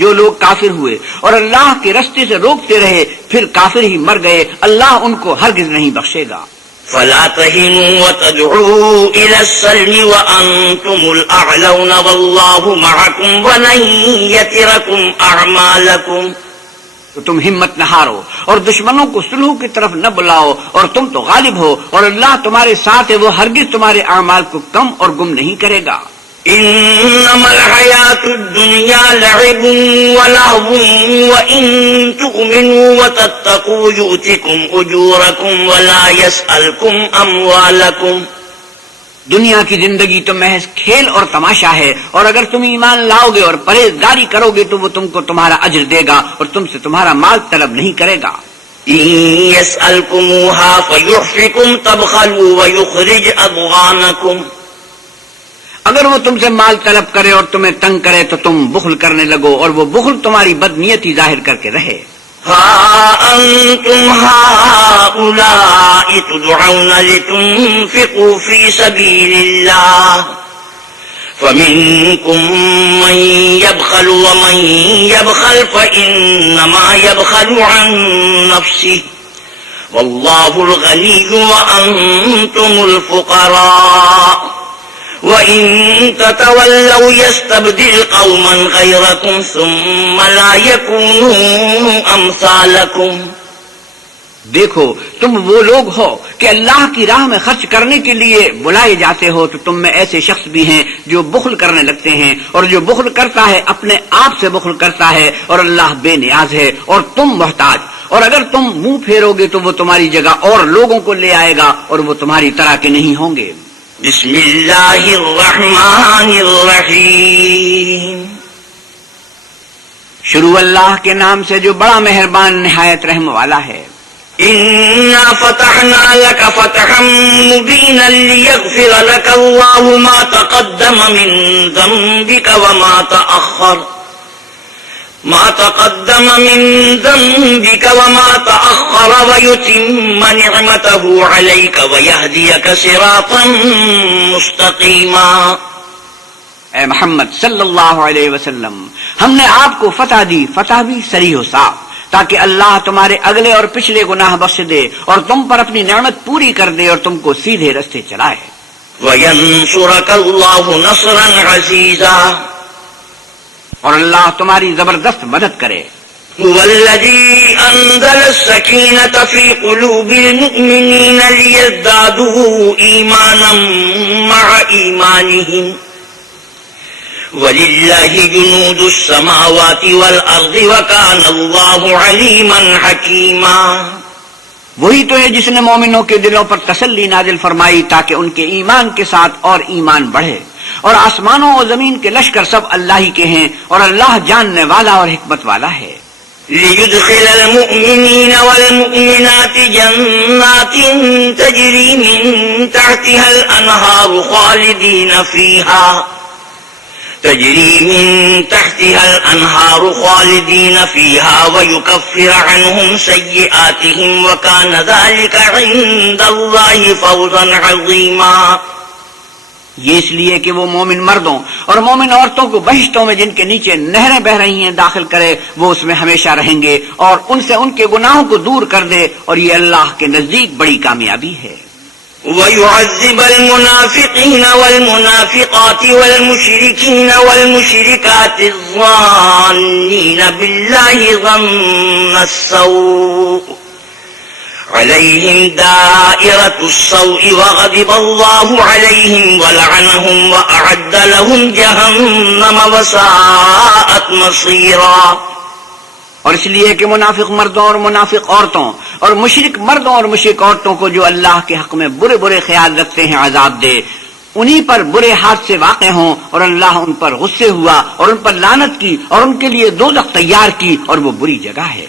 جو لوگ کافر ہوئے اور اللہ کے رستے سے روکتے رہے پھر کافر ہی مر گئے، اللہ ان کو ہرگز نہیں بخشے گا۔ فلا تهنوا وتدعوا الى السلم وانتم الاعلون والله معكم ولن يتركم اعمالكم۔ تو تم ہمت نہ ہارو اور دشمنوں کو صلح کی طرف نہ بلاؤ، اور تم تو غالب ہو اور اللہ تمہارے ساتھ ہے، وہ ہرگز تمہارے اعمال کو کم اور گم نہیں کرے گا۔ انما الحیات الدنیا لعب ولہو وان تؤمنوا وتتقوا یؤتکم اجورکم ولا یسألکم اموالکم۔ دنیا کی زندگی تو محض کھیل اور تماشا ہے، اور اگر تم ایمان لاؤ گے اور پرہیزگاری کرو گے تو وہ تم کو تمہارا اجر دے گا اور تم سے تمہارا مال طلب نہیں کرے گا۔ ان يسألكموها فيحفكم تبخلوا ويخرج اضغانكم۔ اگر وہ تم سے مال طلب کرے اور تمہیں تنگ کرے تو تم بخل کرنے لگو، اور وہ بخل تمہاری بدنیتی ظاہر کر کے رہے۔ ہا انتم ہؤلاء تدعون لتنفقوا في سبيل الله فمنكم من يبخل ومن يبخل فإنما يبخل عن نفسه والله الغني وأنتم الفقراء وَإِن تَتَوَلَّوْا يَسْتَبْدِلْ قَوْمًا غَيْرَكُمْ ثُمَّ لَا يَكُونُوا أَمْثَالَكُمْ۔ دیکھو، تم وہ لوگ ہو کہ اللہ کی راہ میں خرچ کرنے کے لیے بلائے جاتے ہو، تو تم میں ایسے شخص بھی ہیں جو بخل کرنے لگتے ہیں، اور جو بخل کرتا ہے اپنے آپ سے بخل کرتا ہے، اور اللہ بے نیاز ہے اور تم محتاج، اور اگر تم منہ پھیرو گے تو وہ تمہاری جگہ اور لوگوں کو لے آئے گا اور وہ تمہاری طرح کے نہیں ہوں گے۔ بسم اللہ الرحمن الرحیم۔ شروع اللہ کے نام سے جو بڑا مہربان نہایت رحم والا ہے۔ انا فتحنا لك فتحا مبینا لیغفر لك اللہ ما تقدم من ذنبك وما تأخر ويتم نعمته عليك ويهديك صراطا مستقيما۔ اے محمد صلی اللہ علیہ وسلم، ہم نے آپ کو فتح دی، فتح بھی صریح و صاف، تاکہ اللہ تمہارے اگلے اور پچھلے گناہ بخش دے اور تم پر اپنی نعمت پوری کر دے اور تم کو سیدھے رستے چلائے۔ وَيَنصُرَكَ اللَّهُ نَصْرًا عَزِيزًا، اور اللہ تمہاری زبردست مدد کرے۔ هُوَ الَّذِي أَنزَلَ السَّكِينَةَ فِي قُلُوبِ الْمُؤْمِنِينَ لِيَزْدَادُوا إِيمَانًا مَعَ إِيمَانِهِمْ وَلِلَّهِ جُنُودُ السَّمَاوَاتِ وَالْأَرْضِ وَكَانَ اللَّهُ عَلِيمًا حَكِيمًا۔ وہی تو ہے جس نے مومنوں کے دلوں پر تسلی نازل فرمائی تاکہ ان کے ایمان کے ساتھ اور ایمان بڑھے، اور آسمانوں اور زمین کے لشکر سب اللہ ہی کے ہیں، اور اللہ جاننے والا اور حکمت والا ہے۔ ليدخل المؤمنين والمؤمنات جنات تجري من تحتها الأنهار خالدين فيها ويكفر عنهم سيئاتهم وكان ذلك عند الله فوزا عظيما. یہ اس لیے کہ وہ مومن مردوں اور مومن عورتوں کو بہشتوں میں جن کے نیچے نہریں بہ رہی ہیں داخل کرے، وہ اس میں ہمیشہ رہیں گے اور ان سے ان کے گناہوں کو دور کر دے، اور یہ اللہ کے نزدیک بڑی کامیابی ہے. وَيُعَذِّبَ الْمُنَافِقِينَ وَالْمُنَافِقَاتِ وَالْمُشْرِكِينَ وَالْمُشْرِكَاتِ الظَّانِّينَ بِاللَّهِ ظَنَّ السَّوْءِ عَلَيْهِمْ دَائِرَةُ السَّوْءِ وَغَضِبَ اللَّهُ عَلَيْهِمْ وَلَعَنَهُمْ وَأَعَدَّ لَهُمْ جَهَنَّمَ وَسَاءَتْ مَصِيرًا. اور اس لیے کہ منافق مردوں اور منافق عورتوں اور مشرک مردوں اور مشرک عورتوں کو جو اللہ کے حق میں برے برے خیال رکھتے ہیں عذاب دے، انہی پر برے حادثے واقع ہوں، اور اللہ ان پر غصے ہوا اور ان پر لعنت کی اور ان کے لیے دوزخ تیار کی، اور وہ بری جگہ ہے.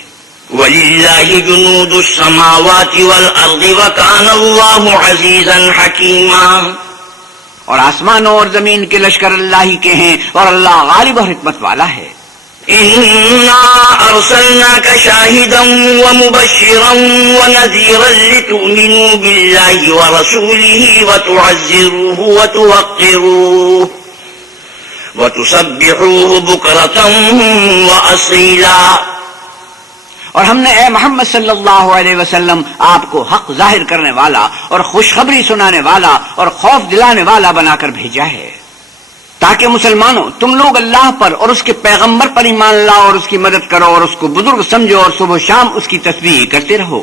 وَلِلَّهِ جُنُودُ السَّمَاوَاتِ وَالْأَرْضِ وَكَانَ اللَّهُ عَزِيزًا حَكِيمًا. اور آسمانوں اور زمین کے لشکر اللہ ہی کے ہیں، اور اللہ غالب اور حکمت والا ہے. إِنَّا أَرْسَلْنَاكَ شَاهِدًا وَمُبَشِّرًا وَنَذِيرًا لِتُؤْمِنُوا بِاللَّهِ وَرَسُولِهِ وَتُعَزِّرُوهُ وَتُوَقِّرُوهُ وَتُسَبِّحُوهُ بُكْرَةً وَأَصِيلًا. اور ہم نے اے محمد صلی اللہ علیہ وسلم آپ کو حق ظاہر کرنے والا اور خوشخبری سنانے والا اور خوف دلانے والا بنا کر بھیجا ہے، تاکہ مسلمانوں تم لوگ اللہ پر اور اس کے پیغمبر پر ایمان لاؤ اور اس کی مدد کرو اور اس کو بزرگ سمجھو اور صبح و شام اس کی تسبیح کرتے رہو.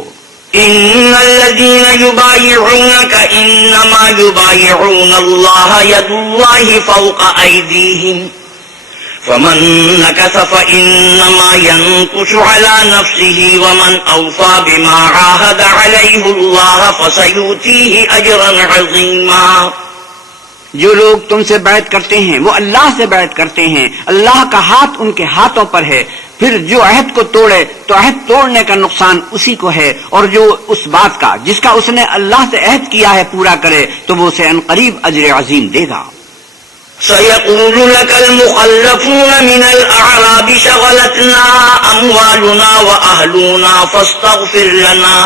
إِنَّ الَّذِينَ يُبَايِعُونَكَ إِنَّمَا يُبَايِعُونَ اللَّهَ يَدُ اللَّهِ فَوْقَ أَيْدِيهِمْ فَمَن نَكَثَ فَإِنَّمَا يَنكُثُ عَلَى نَفْسِهِ وَمَنْ أَوْفَى بِمَا عَاهَدَ عَلَيْهِ اللَّهَ فَسَيُؤْتِيهِ أَجْرًا عَظِيمًا. جو لوگ تم سے بیعت کرتے ہیں وہ اللہ سے بیعت کرتے ہیں، اللہ کا ہاتھ ان کے ہاتھوں پر ہے. پھر جو عہد کو توڑے تو عہد توڑنے کا نقصان اسی کو ہے، اور جو اس بات کا جس کا اس نے اللہ سے عہد کیا ہے پورا کرے تو وہ اسے عنقریب اجر عظیم دے گا. سيقول لك المخلفون من الأعراب شغلتنا أموالنا وأهلنا فاستغفر لنا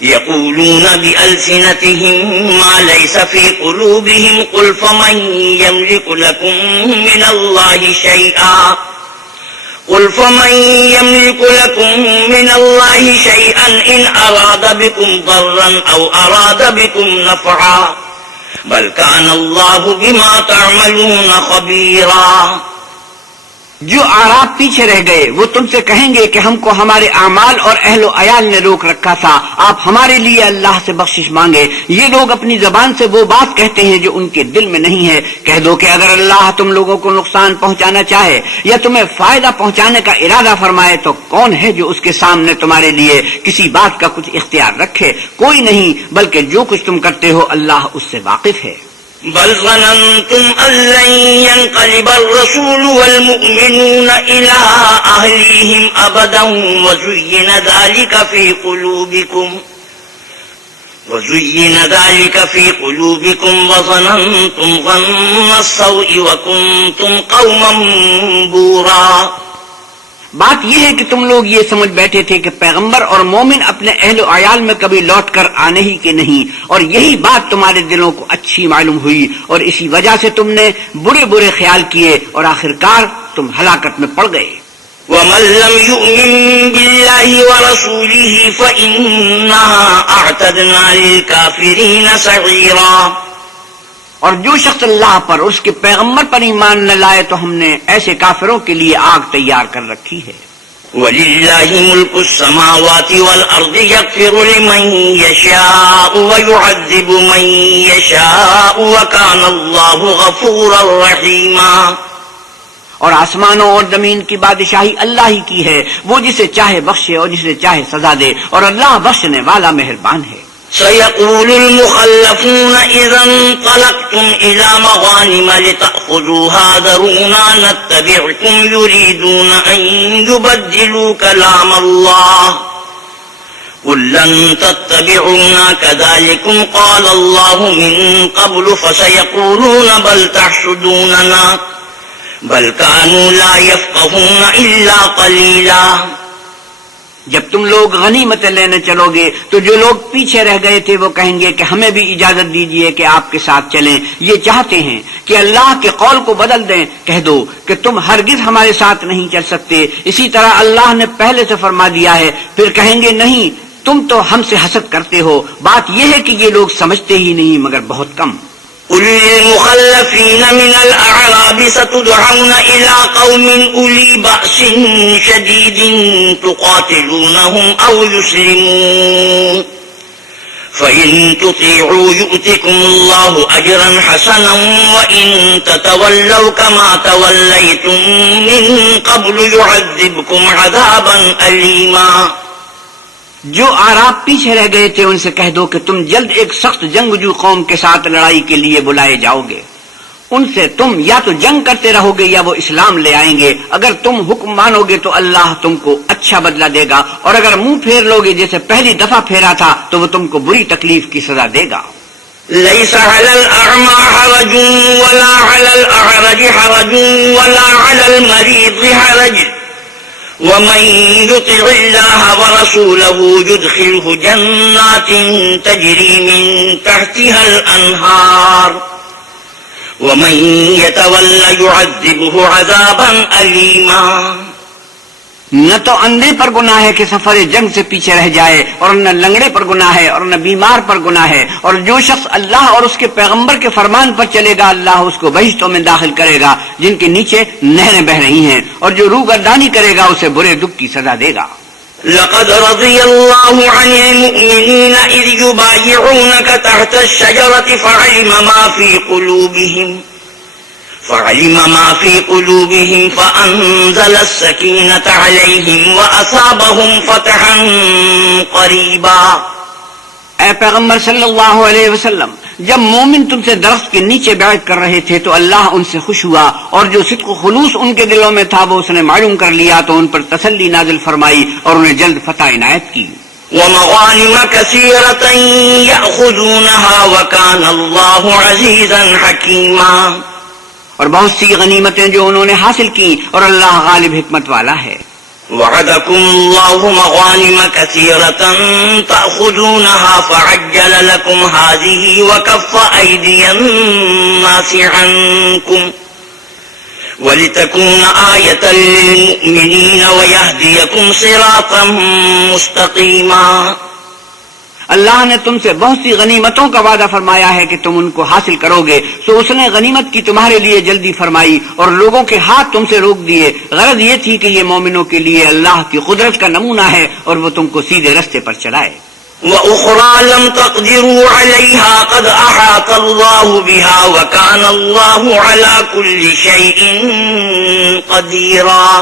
يقولون بألسنتهم ما ليس في قلوبهم قل فمن يملك لكم من الله شيئا إن أراد بكم ضرا أو أراد بكم نفعا بل كان الله بما تعملون خبيرا. جو اعراب پیچھے رہ گئے وہ تم سے کہیں گے کہ ہم کو ہمارے اعمال اور اہل و عیال نے روک رکھا تھا، آپ ہمارے لیے اللہ سے بخشش مانگے. یہ لوگ اپنی زبان سے وہ بات کہتے ہیں جو ان کے دل میں نہیں ہے. کہہ دو کہ اگر اللہ تم لوگوں کو نقصان پہنچانا چاہے یا تمہیں فائدہ پہنچانے کا ارادہ فرمائے تو کون ہے جو اس کے سامنے تمہارے لیے کسی بات کا کچھ اختیار رکھے؟ کوئی نہیں، بلکہ جو کچھ تم کرتے ہو اللہ اس سے واقف ہے. بل ظننتم أن لن ينقلب الرسول والمؤمنون إلى أهليهم أبدا وزين ذلك في قلوبكم وظننتم ظن السوء وكنتم قوما بورا. بات یہ ہے کہ تم لوگ یہ سمجھ بیٹھے تھے کہ پیغمبر اور مومن اپنے اہل و عیال میں کبھی لوٹ کر آنے ہی کے نہیں، اور یہی بات تمہارے دلوں کو اچھی معلوم ہوئی اور اسی وجہ سے تم نے برے برے خیال کیے اور آخرکار تم ہلاکت میں پڑ گئے. وَمَن لَّمْ يُؤْمِن بِاللَّهِ وَرَسُولِهِ فَإِنَّا أَعْتَدْنَا لِلْكَافِرِينَ سَعِيرًا. اور جو شخص اللہ پر اور اس کے پیغمبر پر ایمان نہ لائے تو ہم نے ایسے کافروں کے لیے آگ تیار کر رکھی ہے. وَلِلَّهِ مُلْكُ السَّمَاوَاتِ وَالْأَرْضِ يَغْفِرُ لِمَن يَشَاءُ وَيُعَذِّبُ مَن يَشَاءُ وَكَانَ اللَّهُ غَفُورًا رَّحِيمًا. اور آسمانوں اور زمین کی بادشاہی اللہ ہی کی ہے، وہ جسے چاہے بخشے اور جسے چاہے سزا دے، اور اللہ بخشنے والا مہربان ہے. سيقول المخلفون إذا انطلقتم إلى مغانم لتأخذوها ذرونا نتبعكم يريدون أن يبدلوا كلام الله قل لن تتبعونا كذلكم قال الله من قبل فسيقولون بل تحسدوننا بل كانوا لا يفقهون إلا قليلا. جب تم لوگ غنیمتیں لینے چلو گے تو جو لوگ پیچھے رہ گئے تھے وہ کہیں گے کہ ہمیں بھی اجازت دیجیے کہ آپ کے ساتھ چلیں. یہ چاہتے ہیں کہ اللہ کے قول کو بدل دیں. کہہ دو کہ تم ہرگز ہمارے ساتھ نہیں چل سکتے. اسی طرح اللہ نے پہلے سے فرما دیا ہے. پھر کہیں گے نہیں تم تو ہم سے حسد کرتے ہو. بات یہ ہے کہ یہ لوگ سمجھتے ہی نہیں مگر بہت کم. قل للمخلفين من الأعراب ستدعون إلى قوم أولي بأس شديد تقاتلونهم أو يسلمون فإن تطيعوا يؤتكم الله أجرا حسنا وإن تتولوا كما توليتم من قبل يعذبكم عذابا أليما. جو اعراب پیچھے رہ گئے تھے ان سے کہہ دو کہ تم جلد ایک سخت جنگجو قوم کے ساتھ لڑائی کے لیے بلائے جاؤ گے. ان سے تم یا تو جنگ کرتے رہو گے یا وہ اسلام لے آئیں گے. اگر تم حکم مانو گے تو اللہ تم کو اچھا بدلہ دے گا اور اگر منہ پھیر لو گے جیسے پہلی دفعہ پھیرا تھا تو وہ تم کو بری تکلیف کی سزا دے گا. ليس على الأعمى حرج ولا على الأعرج حرج ولا على المريض حرج ومن يطع الله ورسوله يدخله جنات تجري من تحتها الأنهار ومن يتولى يعذبه عذابا أليما. نہ تو اندھے پر گناہ ہے کہ سفر جنگ سے پیچھے رہ جائے اور نہ لنگڑے پر گناہ ہے اور نہ بیمار پر گناہ ہے. اور جو شخص اللہ اور اس کے پیغمبر کے فرمان پر چلے گا اللہ اس کو بہشتوں میں داخل کرے گا جن کے نیچے نہریں بہ رہی ہیں. اور جو روگردانی کرے گا اسے برے دکھ کی سزا دے گا. لقد رضي الله عن المؤمنين إذ يبايعونك تحت الشجرة فعلم ما في قلوبهم فأنزل السكينة عليهم وأصابهم فتحا قريبا. اے پیغمبر صلی اللہ علیہ وسلم جب مومن تم سے درخت کے نیچے بیعت کر رہے تھے تو اللہ ان سے خوش ہوا اور جو صدق و خلوص ان کے دلوں میں تھا وہ اس نے معلوم کر لیا تو ان پر تسلی نازل فرمائی اور انہیں جلد فتح عنایت کی. ومغانم كثيرة يأخذونها وكان الله عزيزا حكيما. اور بہت سی غنیمتیں جو انہوں نے حاصل کی اور اللہ غالب حکمت والا ہے. وعدكم الله مغانم كثيرة تأخذونها فعجل لكم هذه وكف أيدي الناس عنكم ولتكون آية للمؤمنين ويهديكم صراطا مستقيما. اللہ نے تم سے بہت سی غنیمتوں کا وعدہ فرمایا ہے کہ تم ان کو حاصل کرو گے تو اس نے غنیمت کی تمہارے لیے جلدی فرمائی اور لوگوں کے ہاتھ تم سے روک دیے. غرض یہ تھی کہ یہ مومنوں کے لیے اللہ کی قدرت کا نمونہ ہے اور وہ تم کو سیدھے رستے پر چلائے. وَأُخْرَى لَمْ تَقْدِرُوا عَلَيْهَا قَدْ أَحَاطَ اللَّهُ بِهَا وَكَانَ اللَّهُ عَلَى كُلِّ شَيْءٍ قَدِيرًا.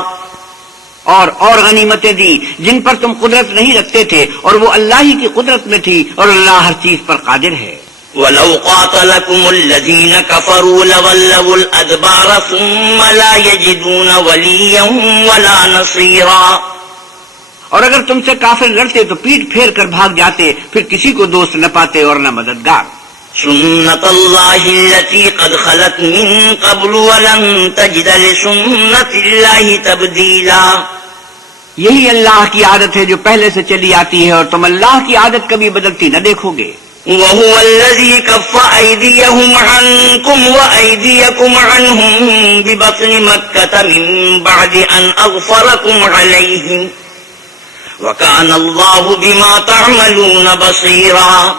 اور غنیمتیں دی جن پر تم قدرت نہیں رکھتے تھے اور وہ اللہ ہی کی قدرت میں تھی اور اللہ ہر چیز پر قادر ہے. وَلَوْ قَاتَلَكُمُ الَّذِينَ كَفَرُوا لَوَلَّوُا الْأَدْبَارَ ثُمَّ لَا يَجِدُونَ وَلِيًّا وَلَا نَصِيرًا. اور اگر تم سے کافر لڑتے تو پیٹ پھیر کر بھاگ جاتے پھر کسی کو دوست نہ پاتے اور نہ مددگار. سنت اللہ التي قد خلت من قبل ولن تجد لسنت اللہ تبدیلا. یہی اللہ کی عادت ہے جو پہلے سے چلی آتی ہے اور تم اللہ کی عادت کبھی بدلتی نہ دیکھو گے. وهو الذي كف أيديهم عنكم وأيديكم عنهم ببطن مكة من بعد أن أغفركم عليهم وكان الله بما تعملون بصيرا.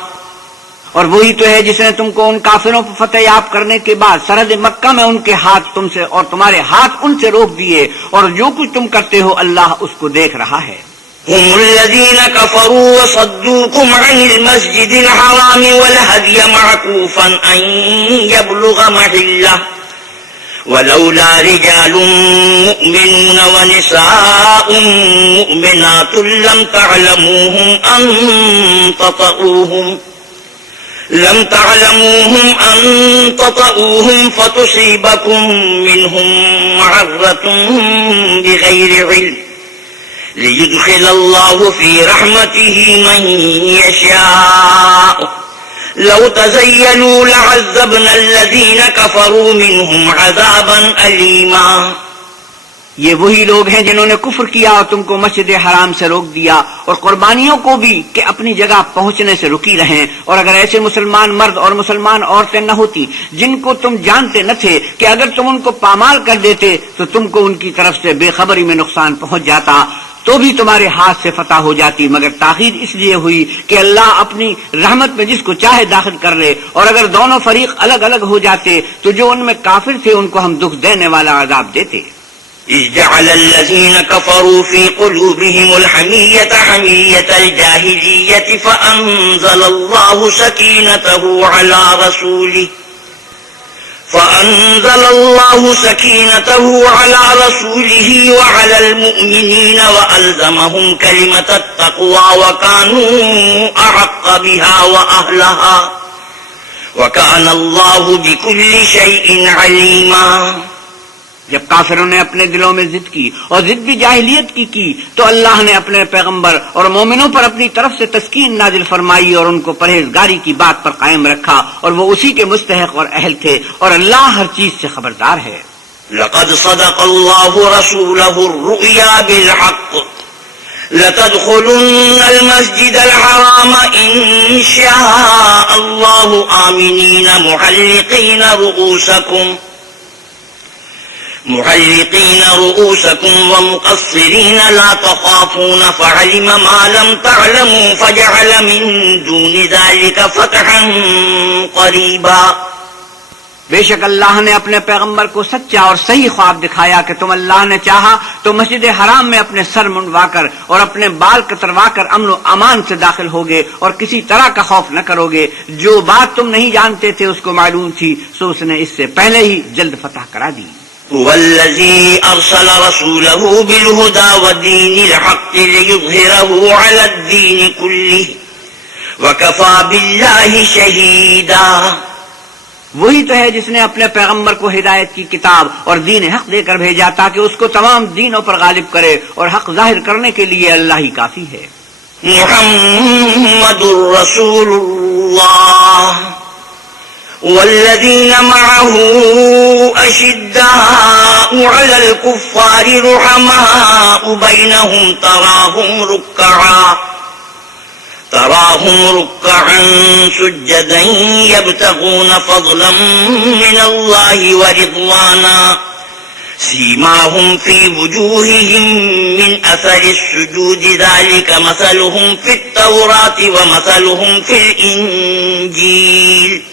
اور وہی تو ہے جس نے تم کو ان کافروں پر فتح یاب کرنے کے بعد سرحد مکہ میں ان کے ہاتھ تم سے اور تمہارے ہاتھ ان سے روک دیے اور جو کچھ تم کرتے ہو اللہ اس کو دیکھ رہا ہے. هم الذين كفروا وصدوكم عن المسجد الحرام والهدي معكوفا أن يبلغ محله ولولا رجال مؤمنون ونساء مؤمنات لم تعلموهم أن تطؤوهم فتصيبكم منهم معرة بغير علم ليدخل الله في رحمته من يشاء لو تزيلوا لعذبنا الذين كفروا منهم عذابا أليما. یہ وہی لوگ ہیں جنہوں نے کفر کیا اور تم کو مسجد حرام سے روک دیا اور قربانیوں کو بھی کہ اپنی جگہ پہنچنے سے رکی رہیں. اور اگر ایسے مسلمان مرد اور مسلمان عورتیں نہ ہوتی جن کو تم جانتے نہ تھے کہ اگر تم ان کو پامال کر دیتے تو تم کو ان کی طرف سے بے خبری میں نقصان پہنچ جاتا تو بھی تمہارے ہاتھ سے فتح ہو جاتی، مگر تاخیر اس لیے ہوئی کہ اللہ اپنی رحمت میں جس کو چاہے داخل کر لے. اور اگر دونوں فریق الگ الگ ہو جاتے تو جو ان میں کافر تھے ان کو ہم دکھ دینے والا عذاب دیتے. إذ جعل الذين كفروا في قلوبهم الحمية حمية الجاهلية فأنزل الله سكينته على رسوله وعلى المؤمنين وألزمهم كلمة التقوى وكانوا أحق بها وأهلها وكان الله بكل شيء عليما. جب کافروں نے اپنے دلوں میں ضد کی اور ضد بھی جاہلیت کی تو اللہ نے اپنے پیغمبر اور مومنوں پر اپنی طرف سے تسکین نازل فرمائی اور ان کو پرہیزگاری کی بات پر قائم رکھا اور وہ اسی کے مستحق اور اہل تھے اور اللہ ہر چیز سے خبردار ہے. لقد صدق الله رسوله الرؤيا بالحق لتدخلن المسجد الحرام إن شاء الله آمنين محلقين رؤوسكم ومقصرين لا تخافون فعلم ما لم تعلموا فجعل من دون ذلك فتحا قريبا. بے شک اللہ نے اپنے پیغمبر کو سچا اور صحیح خواب دکھایا کہ تم اللہ نے چاہا تو مسجد حرام میں اپنے سر منڈوا کر اور اپنے بال کتروا کر امن و امان سے داخل ہوگے اور کسی طرح کا خوف نہ کرو گے. جو بات تم نہیں جانتے تھے اس کو معلوم تھی سو اس نے اس سے پہلے ہی جلد فتح کرا دی. هو الذي أرسل رسوله بالهدى ودين الحق ليظهره على الدين كله وكفى بالله شهيدا. وہی تو ہے جس نے اپنے پیغمبر کو ہدایت کی کتاب اور دین حق دے کر بھیجا تاکہ اس کو تمام دینوں پر غالب کرے اور حق ظاہر کرنے کے لیے اللہ ہی کافی ہے. محمد رسول اللہ والذين معه أشداء على الكفار رحماء بينهم تراهم ركعا سجدا يبتغون فضلا من الله ورضوانا سيماهم في وجوههم من أثر السجود ذلك مثلهم في التوراة ومثلهم في الإنجيل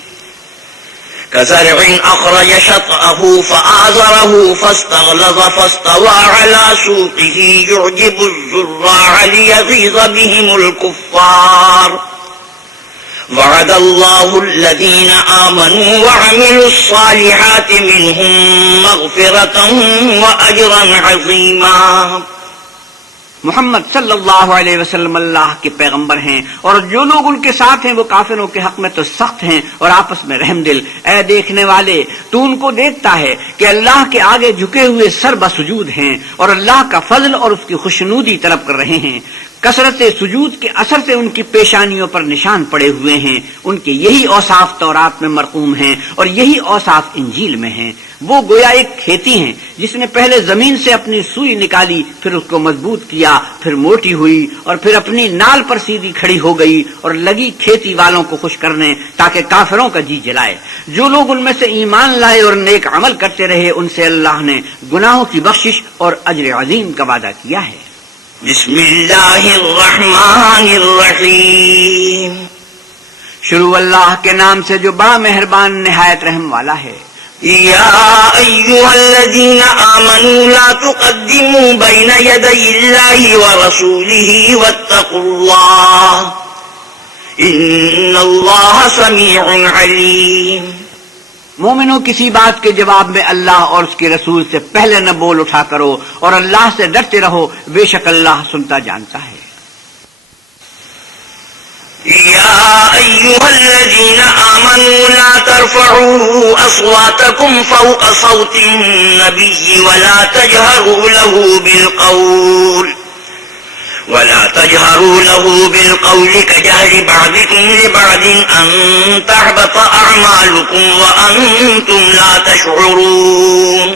كزرع أخرج شطأه فآزره فاستغلظ فاستوى على سوقه يعجب الزراع ليغيظ بهم الكفار وعد الله الذين آمنوا وعملوا الصالحات منهم مغفرة وأجرا عظيما. محمد صلی اللہ علیہ وسلم اللہ کے پیغمبر ہیں اور جو لوگ ان کے ساتھ ہیں وہ کافروں کے حق میں تو سخت ہیں اور آپس میں رحم دل. اے دیکھنے والے تو ان کو دیکھتا ہے کہ اللہ کے آگے جھکے ہوئے سر بسجود ہیں اور اللہ کا فضل اور اس کی خوشنودی طلب کر رہے ہیں. کثرت سجود کے اثر سے ان کی پیشانیوں پر نشان پڑے ہوئے ہیں. ان کے یہی اوصاف تورات میں مرقوم ہیں اور یہی اوصاف انجیل میں ہیں. وہ گویا ایک کھیتی ہیں جس نے پہلے زمین سے اپنی سوئی نکالی، پھر اس کو مضبوط کیا، پھر موٹی ہوئی اور پھر اپنی نال پر سیدھی کھڑی ہو گئی اور لگی کھیتی والوں کو خوش کرنے تاکہ کافروں کا جی جلائے. جو لوگ ان میں سے ایمان لائے اور نیک عمل کرتے رہے ان سے اللہ نے گناہوں کی بخشش اور اجر عظیم کا وعدہ کیا ہے. بسم اللہ الرحمن الرحیم. شروع اللہ کے نام سے جو بڑا مہربان نہایت رحم والا ہے. یا ایھا الذین آمنوا لا تقدموا بین یدی اللہ ورسولہ واتقوا اللہ ان اللہ سمیع علیم. مومنوں کسی بات کے جواب میں اللہ اور اس کے رسول سے پہلے نہ بول اٹھا کرو اور اللہ سے ڈرتے رہو، بے شک اللہ سنتا جانتا ہے۔ يا أيها الذين آمنوا لا ترفعوا أصواتكم فوق صوت النبي ولا تجهروا له بالقول كجهر بعضكم لبعض أن تحبط أعمالكم وأنتم لا تشعرون۔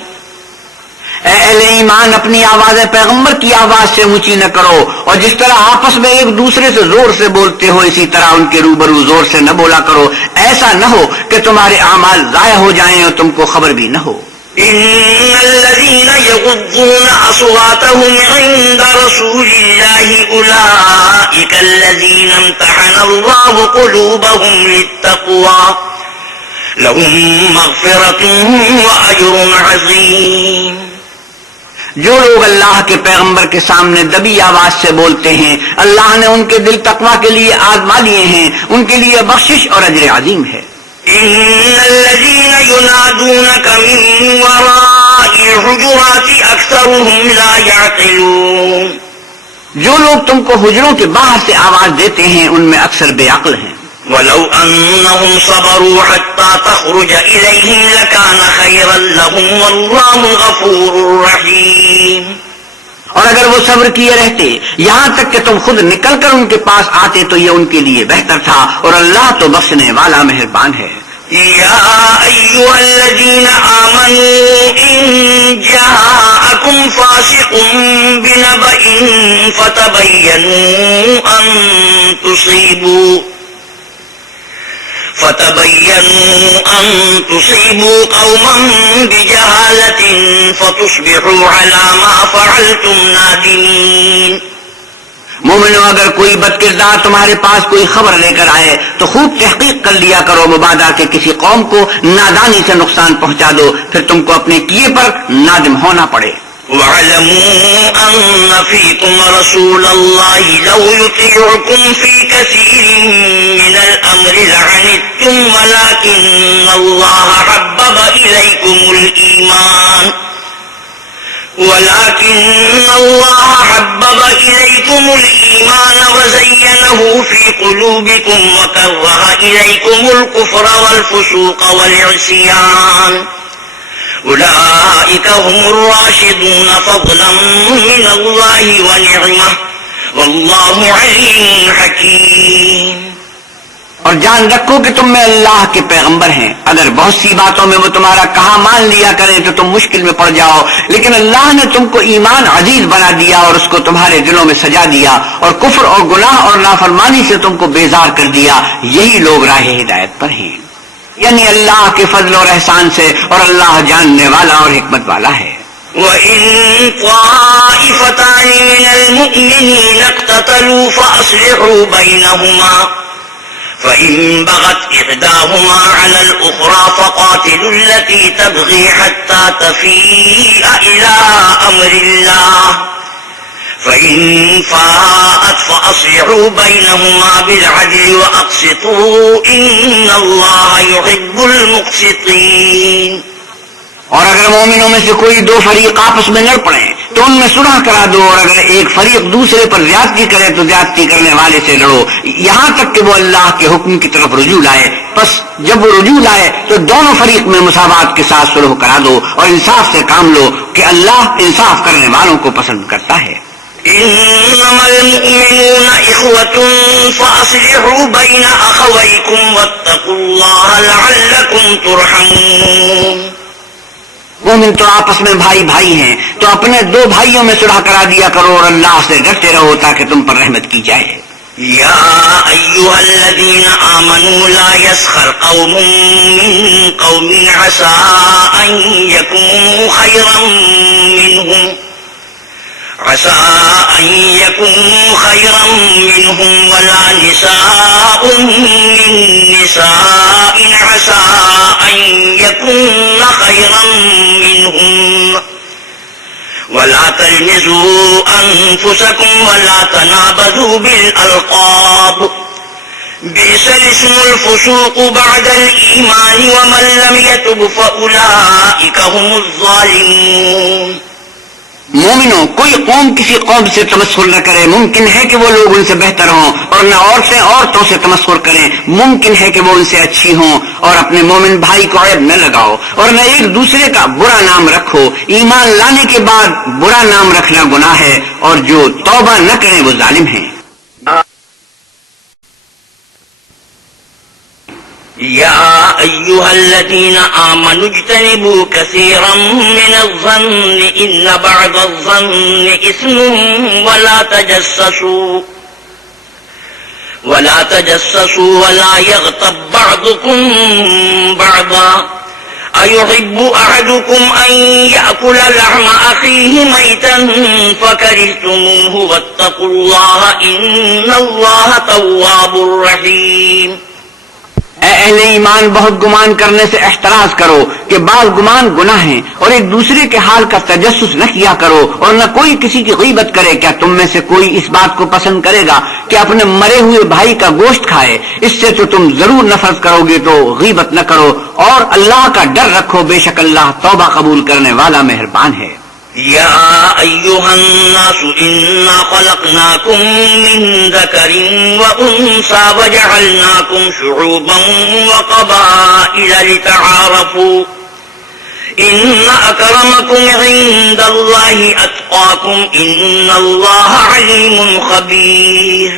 اے اہل ایمان، اپنی آوازیں پیغمبر کی آواز سے اونچی نہ کرو، اور جس طرح آپس میں ایک دوسرے سے زور سے بولتے ہو اسی طرح ان کے روبرو زور سے نہ بولا کرو، ایسا نہ ہو کہ تمہارے اعمال ضائع ہو جائیں اور تم کو خبر بھی نہ ہو۔ إن الذين يغضون أصواتهم عند رسول الله أولئك الذين امتحن الله قلوبهم للتقوى لهم مغفرة وأجر عظيم۔ جو لوگ اللہ کے پیغمبر کے سامنے دبی آواز سے بولتے ہیں، اللہ نے ان کے دل تقویٰ کے لیے آزما لیے ہیں، ان کے لیے بخشش اور اجر عظیم ہے۔ إن الذين ينادونك من وراء الحجرات أكثرهم لا يعقلون۔ جو لوگ تم کو حجروں کے باہر سے آواز دیتے ہیں ان میں اکثر بے عقل ہیں۔ ولو أنهم صبروا حتى تخرج إليهم لكان خيرا لهم والله غفور رحيم۔ اور اگر وہ صبر کیے رہتے یہاں تک کہ تم خود نکل کر ان کے پاس آتے تو یہ ان کے لیے بہتر تھا، اور اللہ تو بخشنے والا مہربان ہے۔ يا أيها الذين آمنوا إن جاءكم فاسق بنبأ فتبينوا أن تصيبوا قوما بجهالة فتصبحوا على ما فعلتم نادمين۔ مومنو، اگر کوئی بد کردار تمہارے پاس کوئی خبر لے کر آئے تو خوب تحقیق کر لیا کرو، مبادا کہ کسی قوم کو نادانی سے نقصان پہنچا دو، پھر تم کو اپنے کیے پر نادم ہونا پڑے۔ وَاعْلَمُوا أَنَّ فِيكُمْ رَسُولَ اللَّهِ لَوْ يُطِيعُكُمْ فِي كَثِيرٍ مِّنَ الْأَمْرِ لَعَنِتُّمْ وَلَكِنَّ اللَّهَ حَبَّبَ إِلَيْكُمُ الْإِيمَانَ وَزَيَّنَهُ فِي قُلُوبِكُمْ وَكَرَّهَ إِلَيْكُمُ الْكُفْرَ وَالْفُسُوقَ وَالْعِصْيَانَ أولئك هم الراشدون فضلا من الله ونعمة والله عليم حكيم۔ اور جان رکھو کہ تم میں اللہ کے پیغمبر ہیں، اگر بہت سی باتوں میں وہ تمہارا کہا مان لیا کریں تو تم مشکل میں پڑ جاؤ، لیکن اللہ نے تم کو ایمان عزیز بنا دیا اور اس کو تمہارے دلوں میں سجا دیا، اور کفر اور گناہ اور نافرمانی سے تم کو بیزار کر دیا، یہی لوگ راہ ہدایت پر ہیں، یعنی اللہ کے فضل اور احسان سے، اور اللہ جاننے والا اور حکمت والا ہے۔ وَإِن طَائِفَتَانِ مِنَ الْمُؤْمِنِينَ اقْتَتَلُوا فَأَصْلِحُوا بَيْنَهُمَا فَإِن بَغَتْ إِحْدَاهُمَا عَلَى الْأُخْرَى فَقَاتِلُوا الَّتِي تَبْغِي حَتَّى تَفِيءَ إِلَى أَمْرِ اللَّهِ فَإِن فَاءَتْ فَأَصْلِحُوا بَيْنَهُمَا بِالْعَدْلِ وَأَقْسِطُوا إِنَّ اللَّهَ يُحِبُّ الْمُقْسِطِينَ۔ اور اگر مومنوں میں سے کوئی دو فریق آپس میں لڑ پڑیں تو ان میں صلح کرا دو، اور اگر ایک فریق دوسرے پر زیادتی کرے تو زیادتی کرنے والے سے لڑو، یہاں تک کہ وہ اللہ کے حکم کی طرف رجوع لائے۔ پس جب وہ رجوع لائے تو دونوں فریق میں مساوات کے ساتھ صلح کرا دو اور انصاف سے کام لو کہ اللہ انصاف کرنے والوں کو پسند کرتا ہے۔ إنما المؤمنون إخوة فأصلحوا بين أخويكم واتقوا الله لعلكم ترحمون۔ مومن تو آپس میں بھائی بھائی ہیں، تو اپنے دو بھائیوں میں صلح کرا دیا کرو اور اللہ سے ڈرتے رہو تاکہ تم پر رحمت کی جائے۔ يا أيها الذين آمنوا لا يسخر قوم من قوم عسى أن يكونوا خيرا منهم ولا نساء من نساء عسى أن يكون خيرا منهم ولا تلمزوا أنفسكم ولا تنابذوا بالألقاب بئس الاسم الفسوق بعد الإيمان ومن لم يتب فأولئك هم الظالمون. مومنوں، کوئی قوم کسی قوم سے تمسخر نہ کرے، ممکن ہے کہ وہ لوگ ان سے بہتر ہوں، اور نہ عورتیں عورتوں سے تمسخر کریں، ممکن ہے کہ وہ ان سے اچھی ہوں، اور اپنے مومن بھائی کو عیب نہ لگاؤ، اور نہ ایک دوسرے کا برا نام رکھو. ایمان لانے کے بعد برا نام رکھنا گناہ ہے، اور جو توبہ نہ کریں وہ ظالم ہیں. يا أيها الذين آمنوا اجتنبوا كثيرا من الظن إن بعض الظن إثم ولا تجسسوا ولا يغتب بعضكم بعضا أيحب أحدكم أن يأكل لحم أخيه ميتا فكرهتموه واتقوا الله إن الله تواب رحيم. اے اہل ایمان، بہت گمان کرنے سے احتراز کرو کہ بعض گمان گناہ ہیں، اور ایک دوسرے کے حال کا تجسس نہ کیا کرو، اور نہ کوئی کسی کی غیبت کرے. کیا تم میں سے کوئی اس بات کو پسند کرے گا کہ اپنے مرے ہوئے بھائی کا گوشت کھائے؟ اس سے تو تم ضرور نفرت کرو گے، تو غیبت نہ کرو، اور اللہ کا ڈر رکھو، بے شک اللہ توبہ قبول کرنے والا مہربان ہے. يا أيها الناس إنا خلقناكم من ذكر وأنثى وجعلناكم شعوبا وقبائل لتعارفوا إن أكرمكم عند الله أتقاكم إن الله عليم خبير.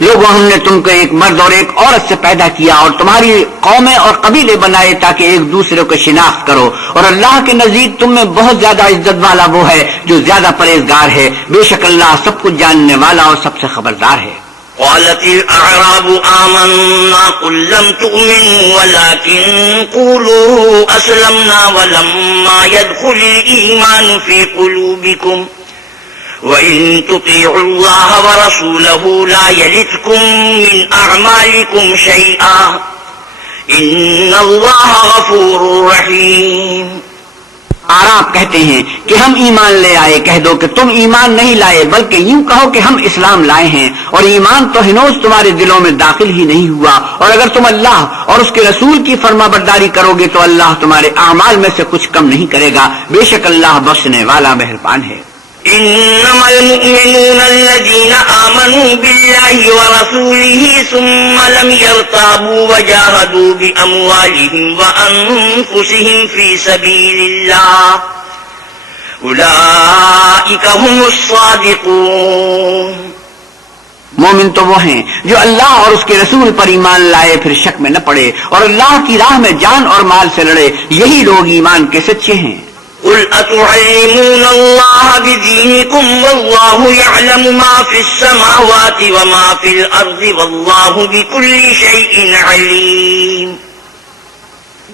لوگوں، ہم نے تم کو ایک مرد اور ایک عورت سے پیدا کیا اور تمہاری قومیں اور قبیلے بنائے تاکہ ایک دوسرے کو شناخت کرو، اور اللہ کے نزدیک تم میں بہت زیادہ عزت والا وہ ہے جو زیادہ پرہیزگار ہے. بے شک اللہ سب کچھ جاننے والا اور سب سے خبردار ہے. قالت الأعراب آمنا قل لم تؤمنوا ولكن قولوا أسلمنا ولما يدخل الإيمان في قلوبكم وَإِن تُطِيعُوا اللَّهَ وَرَسُولَهُ لَا يَلِتْكُم مِّنْ أَعْمَالِكُمْ شَيْئًا إِنَّ اللَّهَ غَفُورٌ رَّحِيمٌ. اعراب کہتے ہیں کہ ہم ایمان لے آئے. کہہ دو کہ تم ایمان نہیں لائے، بلکہ یوں کہو کہ ہم اسلام لائے ہیں، اور ایمان تو ہنوز تمہارے دلوں میں داخل ہی نہیں ہوا. اور اگر تم اللہ اور اس کے رسول کی فرما برداری کرو گے تو اللہ تمہارے اعمال میں سے کچھ کم نہیں کرے گا. بے شک اللہ بخشنے والا مہربان ہے. إنما المؤمنون الذين آمنوا بالله ورسوله ثم لم يرتابوا وجاهدوا بأموالهم وأنفسهم في سبيل الله أولئك هم الصادقون. مومن تو وہ ہیں جو اللہ اور اس کے رسول پر ایمان لائے پھر شک میں نہ پڑے اور اللہ کی راہ میں جان اور مال سے لڑے، یہی لوگ ایمان کے سچے ہیں. قل أتعلمون الله بدينكم والله يعلم ما في السماوات وما في الأرض والله بكل شيء عليم.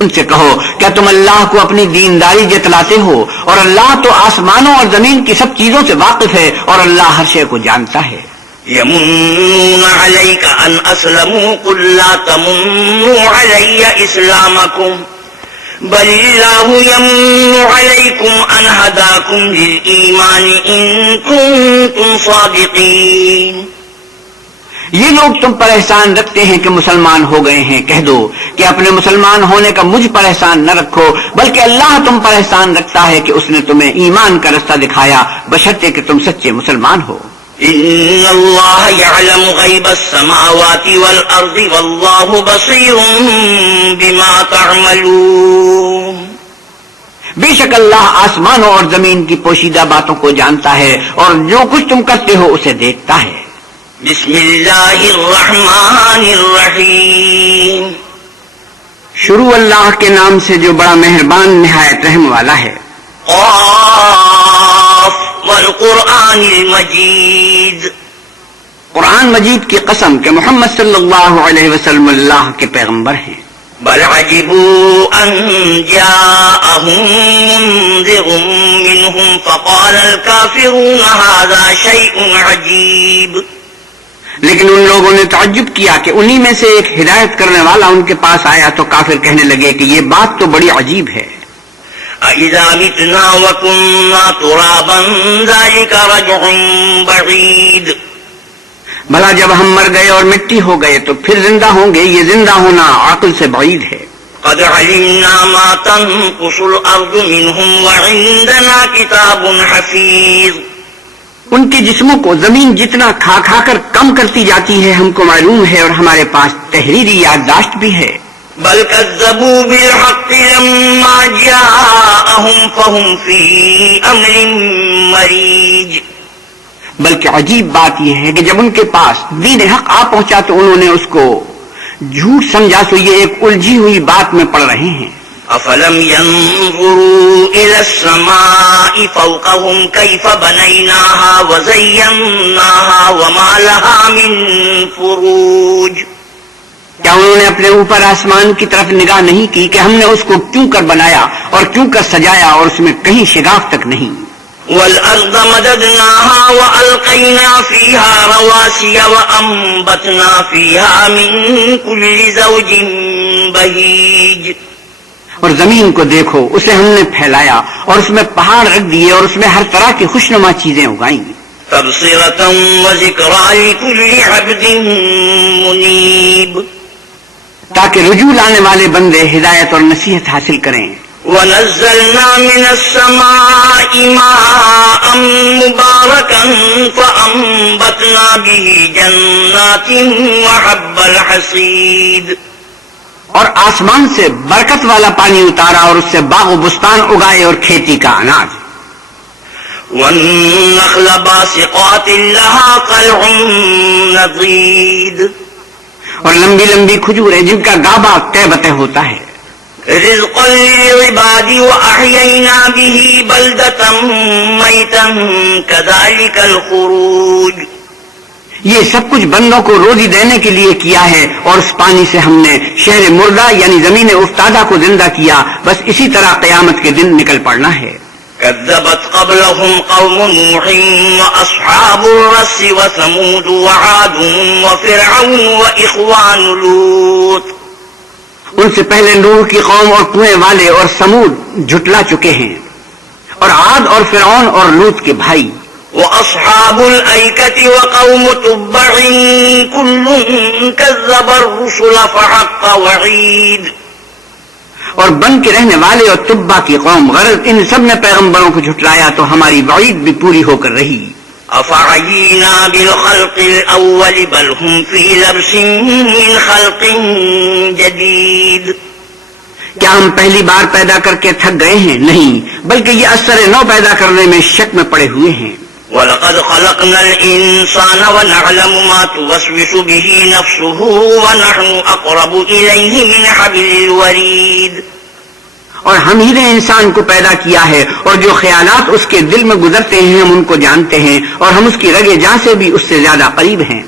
ان سے کہو کیا تم اللہ کو اپنی دینداری جتلاتے ہو، اور اللہ تو آسمانوں اور زمین کی سب چیزوں سے واقف ہے، اور اللہ ہر شے کو جانتا ہے. يمنون عليك أن أسلموا قل لا تمنوا علي إسلامكم بل الله يمن عليكم أن هداكم للإيمان إن كنتم صادقين. یہ لوگ تم پر احسان رکھتے ہیں کہ مسلمان ہو گئے ہیں. کہہ دو کہ اپنے مسلمان ہونے کا مجھ پر احسان نہ رکھو، بلکہ اللہ تم پر احسان رکھتا ہے کہ اس نے تمہیں ایمان کا رستہ دکھایا، بشرطے کہ تم سچے مسلمان ہو. إن الله يعلم غيب السماوات والأرض والله بصير بما تعملون. بے شک اللہ آسمانوں اور زمین کی پوشیدہ باتوں کو جانتا ہے اور جو کچھ تم کرتے ہو اسے دیکھتا ہے. بسم اللہ الرحمن الرحیم. شروع اللہ کے نام سے جو بڑا مہربان نہایت رحم والا ہے. قاف والقرآن المجید. قرآن مجید کی قسم کہ محمد صلی اللہ علیہ وسلم اللہ کے پیغمبر ہیں. بل عجبوا ان جاءهم منذر منهم فقال الكافرون هذا شيء عجیب. لیکن ان لوگوں نے تعجب کیا کہ انہی میں سے ایک ہدایت کرنے والا ان کے پاس آیا تو کافر کہنے لگے کہ یہ بات تو بڑی عجیب ہے. اذا متنا وكنا ترابا ذلك رجع بعید. بھلا جب ہم مر گئے اور مٹی ہو گئے تو پھر زندہ ہوں گے؟ یہ زندہ ہونا عقل سے بعید ہے. قد علمنا ما تنقص الأرض منهم وعندنا كتاب حفيظ. ان کے جسموں کو زمین جتنا کھا کھا کر کم کرتی جاتی ہے ہم کو معلوم ہے، اور ہمارے پاس تحریری یادداشت بھی ہے. بل كذبوا بالحق لما جاءهم فهم في أمر مريج. بلکہ عجیب بات یہ ہے کہ جب ان کے پاس دین حق آ پہنچا تو انہوں نے اس کو جھوٹ سمجھا، تو یہ ایک الجھی ہوئی بات میں پڑ رہے ہیں. افلم ينظروا الى السماء فوقهم كيف بنيناها وزيناها وما لها من فروج. کیا انہوں نے اپنے اوپر آسمان کی طرف نگاہ نہیں کی کہ ہم نے اس کو کیوں کر بنایا اور کیوں کر سجایا، اور اس میں کہیں شگاف تک نہیں. والارض مددناها والقينا فيها رواسي وانبتنا فيها من كل زوج بهيج. اور زمین کو دیکھو، اسے ہم نے پھیلایا اور اس میں پہاڑ رکھ دیے اور اس میں ہر طرح کی خوشنما چیزیں اگائیں. تبصرة وذكرى لكل عبد منيب. تاکہ رجوع لانے والے بندے ہدایت اور نصیحت حاصل کریں. ونزلنا من السماء ماء مباركا فأنبتنا به جنات وحب الحصيد. اور آسمان سے برکت والا پانی اتارا اور اس سے باغ و بستان اگائے اور کھیتی کا اناج. والنخل باسقات لها طلع نضيد. اور لمبی لمبی کھجوریں جن کا گابا تہ بتہ ہوتا ہے. رزقا للعباد وأحيينا به بلدة ميتا كذلك الخروج. یہ سب کچھ بندوں کو روزی دینے کے لیے کیا ہے، اور اس پانی سے ہم نے شہر مردہ یعنی زمین افتادہ کو زندہ کیا. بس اسی طرح قیامت کے دن نکل پڑنا ہے. كذبت قبلهم قوم نوح وأصحاب الرس وثمود وعاد وفرعون وإخوان لوط. ان سے پہلے نوح کی قوم اور کنویں والے اور سمود جھٹلا چکے ہیں، اور عاد اور فرعون اور لوط کے بھائی. وأصحاب الأيكة وقوم تبع كل كذب الرسل فحق وعيد. اور بن کے رہنے والے اور تبا کی قوم، غرض ان سب نے پیغمبروں کو جھٹلایا تو ہماری وعید بھی پوری ہو کر رہی. افعینا بالخلق الاول بل هم فی لبس من خلق جدید. کیا ہم پہلی بار پیدا کر کے تھک گئے ہیں؟ نہیں، بلکہ یہ اثر نو پیدا کرنے میں شک میں پڑے ہوئے ہیں. وَلَقَدْ خَلَقْنَا الْإِنسَانَ وَنَعْلَمُ مَا تُوَسْوِسُ بِهِ نَفْسُهُ وَنَحْنُ أَقْرَبُ إِلَيْهِ مِنْ حَبْلِ الْوَرِيدِ. اور ہم ہی نے انسان کو پیدا کیا ہے، اور جو خیالات اس کے دل میں گزرتے ہیں ہم ان کو جانتے ہیں، اور ہم اس کی رگے جاں سے بھی اس سے زیادہ قریب ہیں.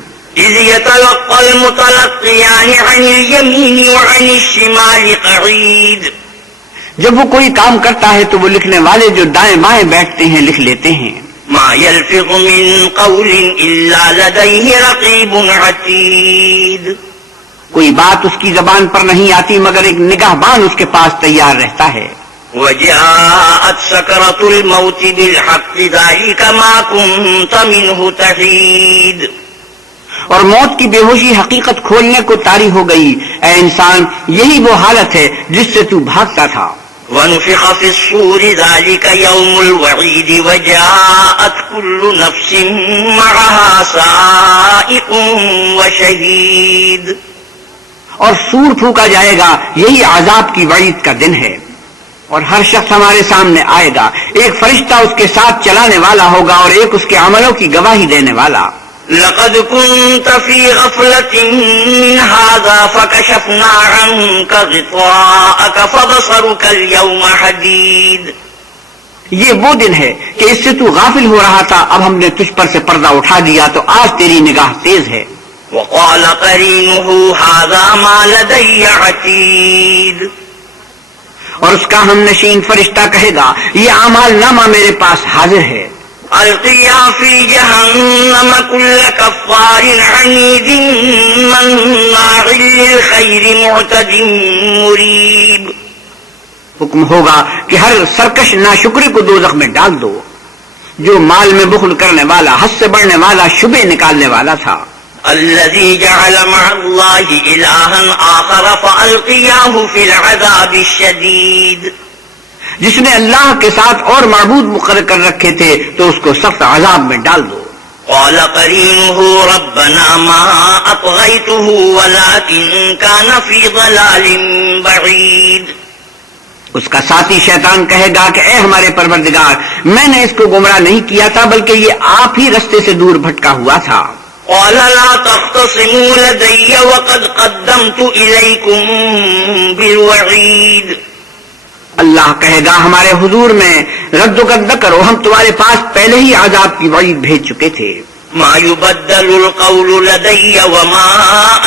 إِذْ يَتَلَقَّى الْمُتَلَقِّيَانِ عَنِ الْيَمِينِ وَعَنِ الشِّمَالِ قَعِيدٌ. جب وہ کوئی کام کرتا ہے تو وہ لکھنے والے جو دائیں بائیں بیٹھتے ہیں لکھ لیتے ہیں. مَا يَلْفِظُ مِنْ قَوْلٍ إِلَّا لَدَيْهِ رَقِيبٌ عَتِيدٌ. کوئی بات اس کی زبان پر نہیں آتی مگر ایک نگہبان اس کے پاس تیار رہتا ہے. وَجَاءَتْ سَكْرَةُ الْمَوْتِ بِالْحَقِّ ذَلِكَ مَا كُنْتَ مِنْهُ تَحِيدُ. اور موت کی بے ہوشی حقیقت کھولنے کو طاری ہو گئی. اے انسان، یہی وہ حالت ہے جس سے تو بھاگتا تھا. وَنُفِخَ فِي الصُّورِ ذَلِكَ يَوْمُ الْوَعِيدِ وَجَاءَتْ كُلُّ نَفْسٍ مَعَهَا سَائِقٌ وَشَهِيدٌ. اور سور پھونکا جائے گا، یہی عذاب کی وعید کا دن ہے. اور ہر شخص ہمارے سامنے آئے گا، ایک فرشتہ اس کے ساتھ چلانے والا ہوگا اور ایک اس کے عملوں کی گواہی دینے والا. لقد كنت في غفلة من هذا فكشفنا عنك غطاءك فبصرك اليوم حديد. یہ وہ دن ہے کہ اس سے تو غافل ہو رہا تھا، اب ہم نے تجھ پر سے پردہ اٹھا دیا تو آج تیری نگاہ تیز ہے. وقال قرينه هذا ما لدي عتيد. اور اس کا ہم نشین فرشتہ کہے گا، یہ اعمال نامہ میرے پاس حاضر ہے. القيا في جهنم كل كفار عنيد مناع للخير معتد مريب. حکم ہوگا کہ ہر سرکش ناشکری کو دوزخ میں ڈال دو، جو مال میں بخل کرنے والا، حد سے بڑھنے والا، شبے نکالنے والا تھا. الذي جعل مع الله إلها آخر فألقياه في العذاب الشديد، جس نے اللہ کے ساتھ اور معبود مقرر کر رکھے تھے تو اس کو سخت عذاب میں ڈال دو. قال قرينه ربنا ما أطغيته ولكن كان في ضلال بعيد. اس کا ساتھی شیطان کہے گا کہ اے ہمارے پروردگار، میں نے اس کو گمراہ نہیں کیا تھا بلکہ یہ آپ ہی رستے سے دور بھٹکا ہوا تھا. قال لا تختصموا لدي وقد قدمت إليكم بالوعيد. اللہ کہے گا ہمارے حضور میں رد و قد نہ کرو، ہم تمہارے پاس پہلے ہی عذاب کی وعید بھیج چکے تھے. ما يبدل القول لدي وما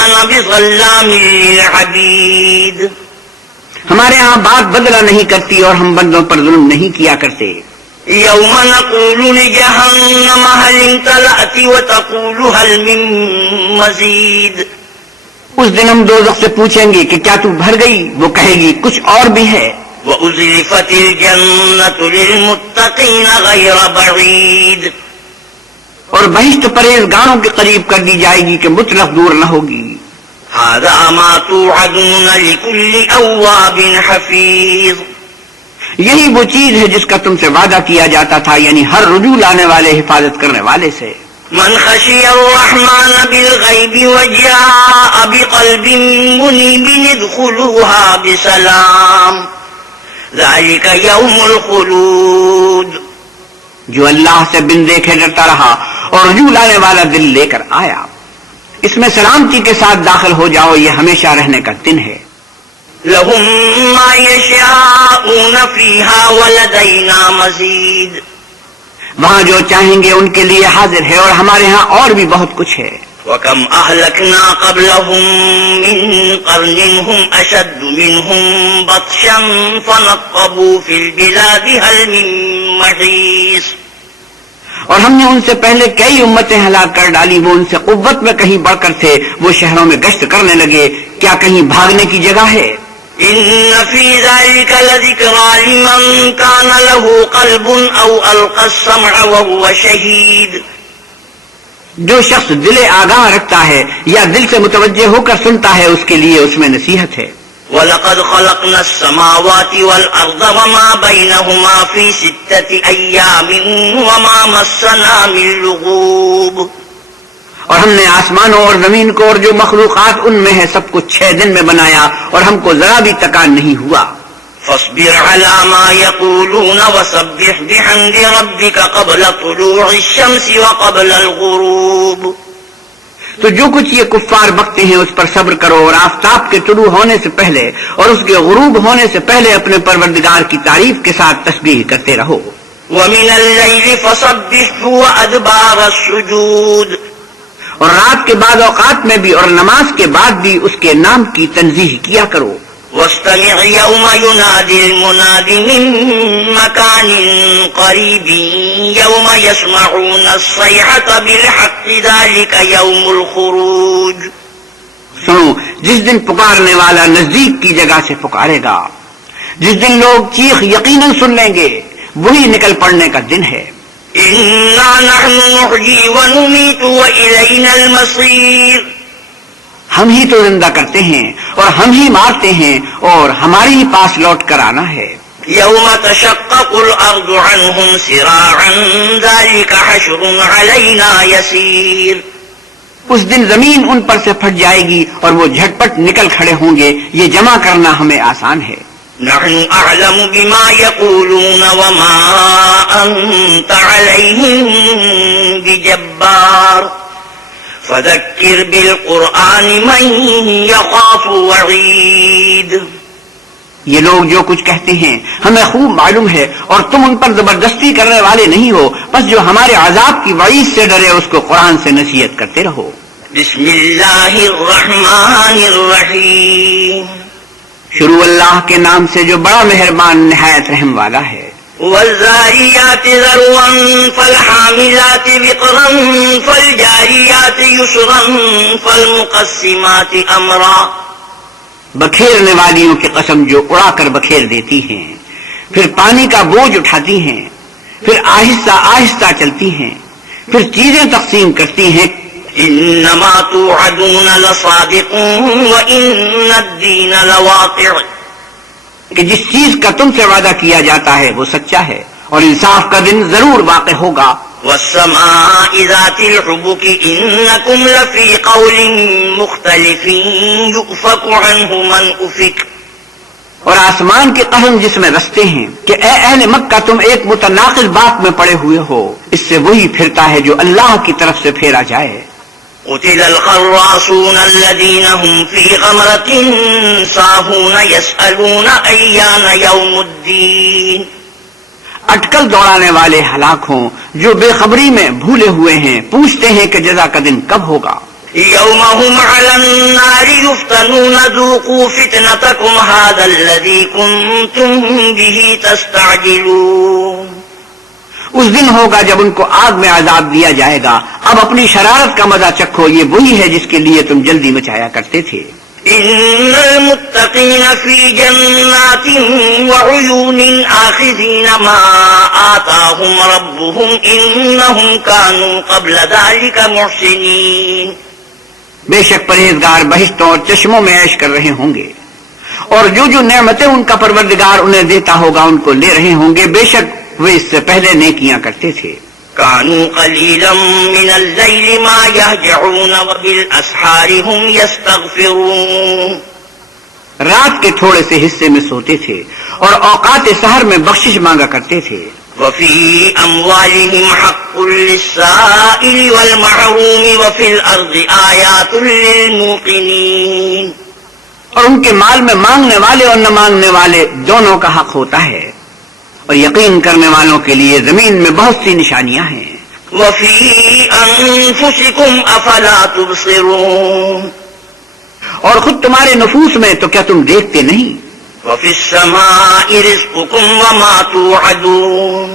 أنا بظلام للعبيد. ہمارے ہاں بات بدلا نہیں کرتی اور ہم بندوں پر ظلم نہیں کیا کرتے. يوم نقول لجهنم هل امتلأت وتقول هل من مزيد. اس دن ہم دوزخ سے پوچھیں گے کہ کیا تو بھر گئی؟ وہ کہے گی کچھ اور بھی ہے. وأزلفت الجنة للمتقين غير بعيد. اور بہشت پرہیزگاروں کے قریب کر دی جائے گی کہ مطلق دور نہ ہوگی. هذا ما توعدون لكل أواب حفيظ. یہی وہ چیز ہے جس کا تم سے وعدہ کیا جاتا تھا، یعنی ہر رجوع لانے والے، حفاظت کرنے والے سے. من خشي الرحمن بالغيب وجاء بقلب منيب ادخلوها بسلام ذلك يوم الخلود. جو اللہ سے بن دیکھے ڈرتا رہا اور رجوع لانے والا دل لے کر آیا، اس میں سلامتی کے ساتھ داخل ہو جاؤ، یہ ہمیشہ رہنے کا دن ہے. لهم ما يشاءون فيها ولدينا مزيد. وہاں جو چاہیں گے ان کے لیے حاضر ہے اور ہمارے ہاں اور بھی بہت کچھ ہے. وكم أهلكنا قبلهم من قرن هم أشد منهم بطشا فنقبوا في البلاد هل من محيص. اور ہم نے ان سے پہلے کئی امتیں ہلاک کر ڈالی، وہ ان سے قوت میں کہیں بڑھ کر تھے، وہ شہروں میں گشت کرنے لگے، کیا کہیں بھاگنے کی جگہ ہے؟ إن في ذلك لذكرى لمن كان له قلب أو ألقى السمع وهو شهيد. جو شخص دل آگاہ رکھتا ہے یا دل سے متوجہ ہو کر سنتا ہے، اس کے لیے اس میں نصیحت ہے. وَلَقَدْ خَلَقْنَا السَّمَاوَاتِ وَالْأَرْضَ وَمَا بَيْنَهُمَا فِي 6 أَيَّامٍ وَمَا مَسَّنَا مِن لُغُوبٍ. اور ہم نے آسمانوں اور زمین کو اور جو مخلوقات ان میں ہے سب کو 6 دن میں بنایا اور ہم کو ذرا بھی تکان نہیں ہوا. فاصبر على ما يقولون وسبح بحمد ربك قبل طلوع الشمس وقبل الغروب. تو جو کچھ یہ کفار بکتے ہیں اس پر صبر کرو اور آفتاب کے طلوع ہونے سے پہلے اور اس کے غروب ہونے سے پہلے اپنے پروردگار کی تعریف کے ساتھ تسبیح کرتے رہو. ومن الليل فسبحه وأدبار السجود. اور رات کے بعد اوقات میں بھی اور نماز کے بعد بھی اس کے نام کی تنزیہ کیا کرو. واستمع يوم ينادي المناد من مكان قريب يوم يسمعون الصيحة بالحق ذلك يوم الخروج. سنو، جس دن پکارنے والا نزدیک کی جگہ سے پکارے گا، جس دن لوگ چیخ یقیناً سن لیں گے، وہی نکل پڑنے کا دن ہے. إنا نحن نحيي ونميت وإلينا المصير. ہم ہی تو زندہ کرتے ہیں اور ہم ہی مارتے ہیں اور ہمارے ہی پاس لوٹ کر آنا ہے. يوم تشقق الأرض عنهم سراعا ذلك حشر علينا يسير. اس دن زمین ان پر سے پھٹ جائے گی اور وہ جھٹپٹ نکل کھڑے ہوں گے، یہ جمع کرنا ہمیں آسان ہے. نحن أعلم بما يقولون وما أنت عليهم بجبار فذكر بالقرآن من يخاف وعيد. یہ لوگ جو کچھ کہتے ہیں ہمیں خوب معلوم ہے اور تم ان پر زبردستی کرنے والے نہیں ہو، بس جو ہمارے عذاب کی وعید سے ڈرے اس کو قرآن سے نصیحت کرتے رہو. بسم اللہ الرحمن الرحیم. شروع اللہ کے نام سے جو بڑا مہربان نہایت رحم والا ہے. والذاریات ذروا فالحاملات وقرا فالجاریات یسرا فالمقسمات امرا. بکھیرنے والیوں کی قسم جو اڑا کر بکھیر دیتی ہیں، پھر پانی کا بوجھ اٹھاتی ہیں، پھر آہستہ آہستہ چلتی ہیں، پھر چیزیں تقسیم کرتی ہیں، انما توعدون لصادق وان الدین لواقع، کہ جس چیز کا تم سے وعدہ کیا جاتا ہے وہ سچا ہے اور انصاف کا دن ضرور واقع ہوگا. والسماء ذات الحبك انکم لفی قول مختلف یؤفک عنہ من افک، اور آسمان کی قسم جس میں رستے ہیں کہ اے اہل مکہ تم ایک متناقض بات میں پڑے ہوئے ہو، اس سے وہی پھرتا ہے جو اللہ کی طرف سے پھیرا جائے. قتل الخراصون الذين هم في غمرة ساهون يسألون أيان يوم الدين، اٹکل دوڑانے والے ہلاک ہوں جو بے خبری میں بھولے ہوئے ہیں، پوچھتے ہیں کہ جزا کا دن کب ہوگا. يوم هم على النار يفتنون ذوقوا فتنتكم هذا الذي كنتم به تستعجلون، اس دن ہوگا جب ان کو آگ میں عذاب دیا جائے گا، اب اپنی شرارت کا مزہ چکھو، یہ وہی ہے جس کے لیے تم جلدی مچایا کرتے تھے. ان المتقین فی جنات وعیون آخذین ما آتاهم ربهم انہم كانوا قبل ذلك محسنین، بے شک پرہیزگار بہشتوں اور چشموں میں عیش کر رہے ہوں گے، اور جو جو نعمتیں ان کا پروردگار انہیں دیتا ہوگا ان کو لے رہے ہوں گے، بے شک وہ اس سے پہلے نیکیاں کرتے تھے. كانوا قليلا من الليل ما يهجعون وبالأسحار هم يستغفرون، رات کے تھوڑے سے حصے میں سوتے تھے اور اوقات سحر میں بخشش مانگا کرتے تھے. وفي أموالهم حق للسائل والمحروم وفي الأرض آيات للموقنين، اور ان کے مال میں مانگنے والے اور نہ مانگنے والے دونوں کا حق ہوتا ہے، اور یقین کرنے والوں کے لیے زمین میں بہت سی نشانیاں ہیں. وفي أنفسكم أفلا تبصرون، اور خود تمہارے نفوس میں تو کیا تم دیکھتے نہیں. وفي السماء رزقكم وما توعدون،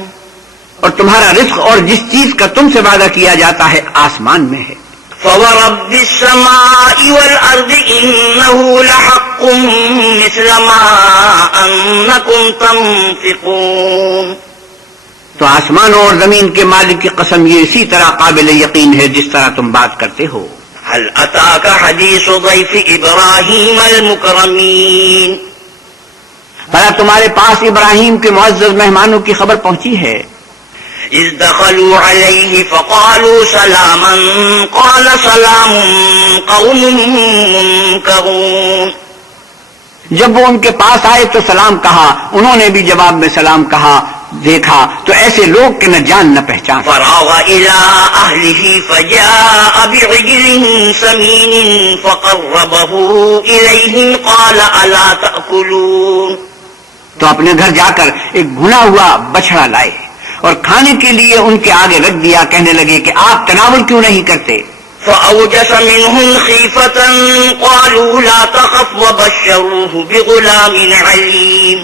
اور تمہارا رزق اور جس چیز کا تم سے وعدہ کیا جاتا ہے آسمان میں ہے. فورب السماء والأرض إنه لحق مثل ما أنكم تنطقون، تو آسمانوں اور زمین کے مالک کی قسم یہ اسی طرح قابل یقین ہے جس طرح تم بات کرتے ہو. هل أتاك حديث ضيف إبراهيم المكرمين، بھلا تمہارے پاس ابراہیم کے معزز مہمانوں کی خبر پہنچی ہے. إذ دخلوا عليه فقالوا سلاما قال سلام قوم منكرون، جب وہ ان کے پاس آئے تو سلام کہا، انہوں نے بھی جواب میں سلام کہا. دیکھا تو ایسے لوگ کہ نہ جان نہ پہچان. فراغ إلى أهله فجاء بعجل سمين فقربه إليهم قال ألا تأكلون، تو اپنے گھر جا کر ایک بھنا ہوا بچڑا لائے اور کھانے کے لیے ان کے آگے رکھ دیا، کہنے لگے کہ آپ تناول کیوں نہیں کرتے. فأوجس منهم خيفة قالوا لا تخف وبشروه بغلام عليم،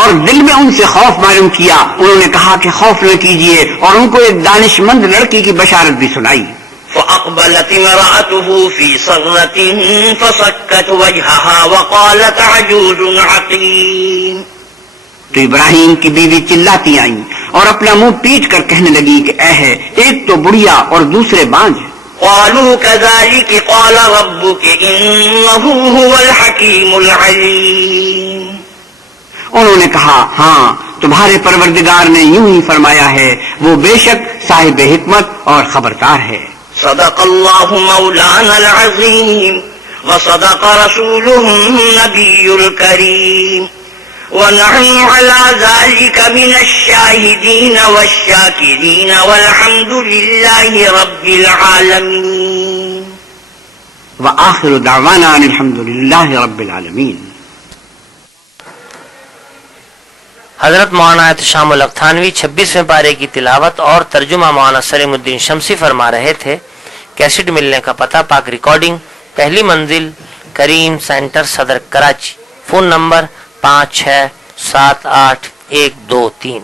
اور دل میں ان سے خوف معلوم کیا، انہوں نے کہا کہ خوف نہ کیجیے، اور ان کو ایک دانشمند لڑکی کی بشارت بھی سنائی. فأقبلت امرأته في صرة فصكت وجهها وقالت عجوز عقيم، تو ابراہیم کی بیوی چلاتی آئیں اور اپنا منہ پیٹ کر کہنے لگی کہ اے ہے، ایک تو بڑھیا اور دوسرے بانجھ. قالوا كذلك قال ربك إنه هو الحكيم العليم، انہوں نے کہا ہاں تمہارے پروردگار نے یوں ہی فرمایا ہے، وہ بے شک صاحب حکمت اور خبردار ہے. صدق الله مولانا العظيم وصدق رسوله النبي الكريم ونحن على ذلك من الشاهدين والشاكرين والحمد لله رب العالمين وآخر دعوانا ان الحمد للہ رب العالمین. حضرت مولانا احتشام القتھانوی 26ویں پارے کی تلاوت اور ترجمہ مولانا سلیم الدین شمسی فرما رہے تھے. کیسٹ ملنے کا پتہ پاک ریکارڈنگ، پہلی منزل، کریم سینٹر، صدر کراچی. Phone number 567812 3.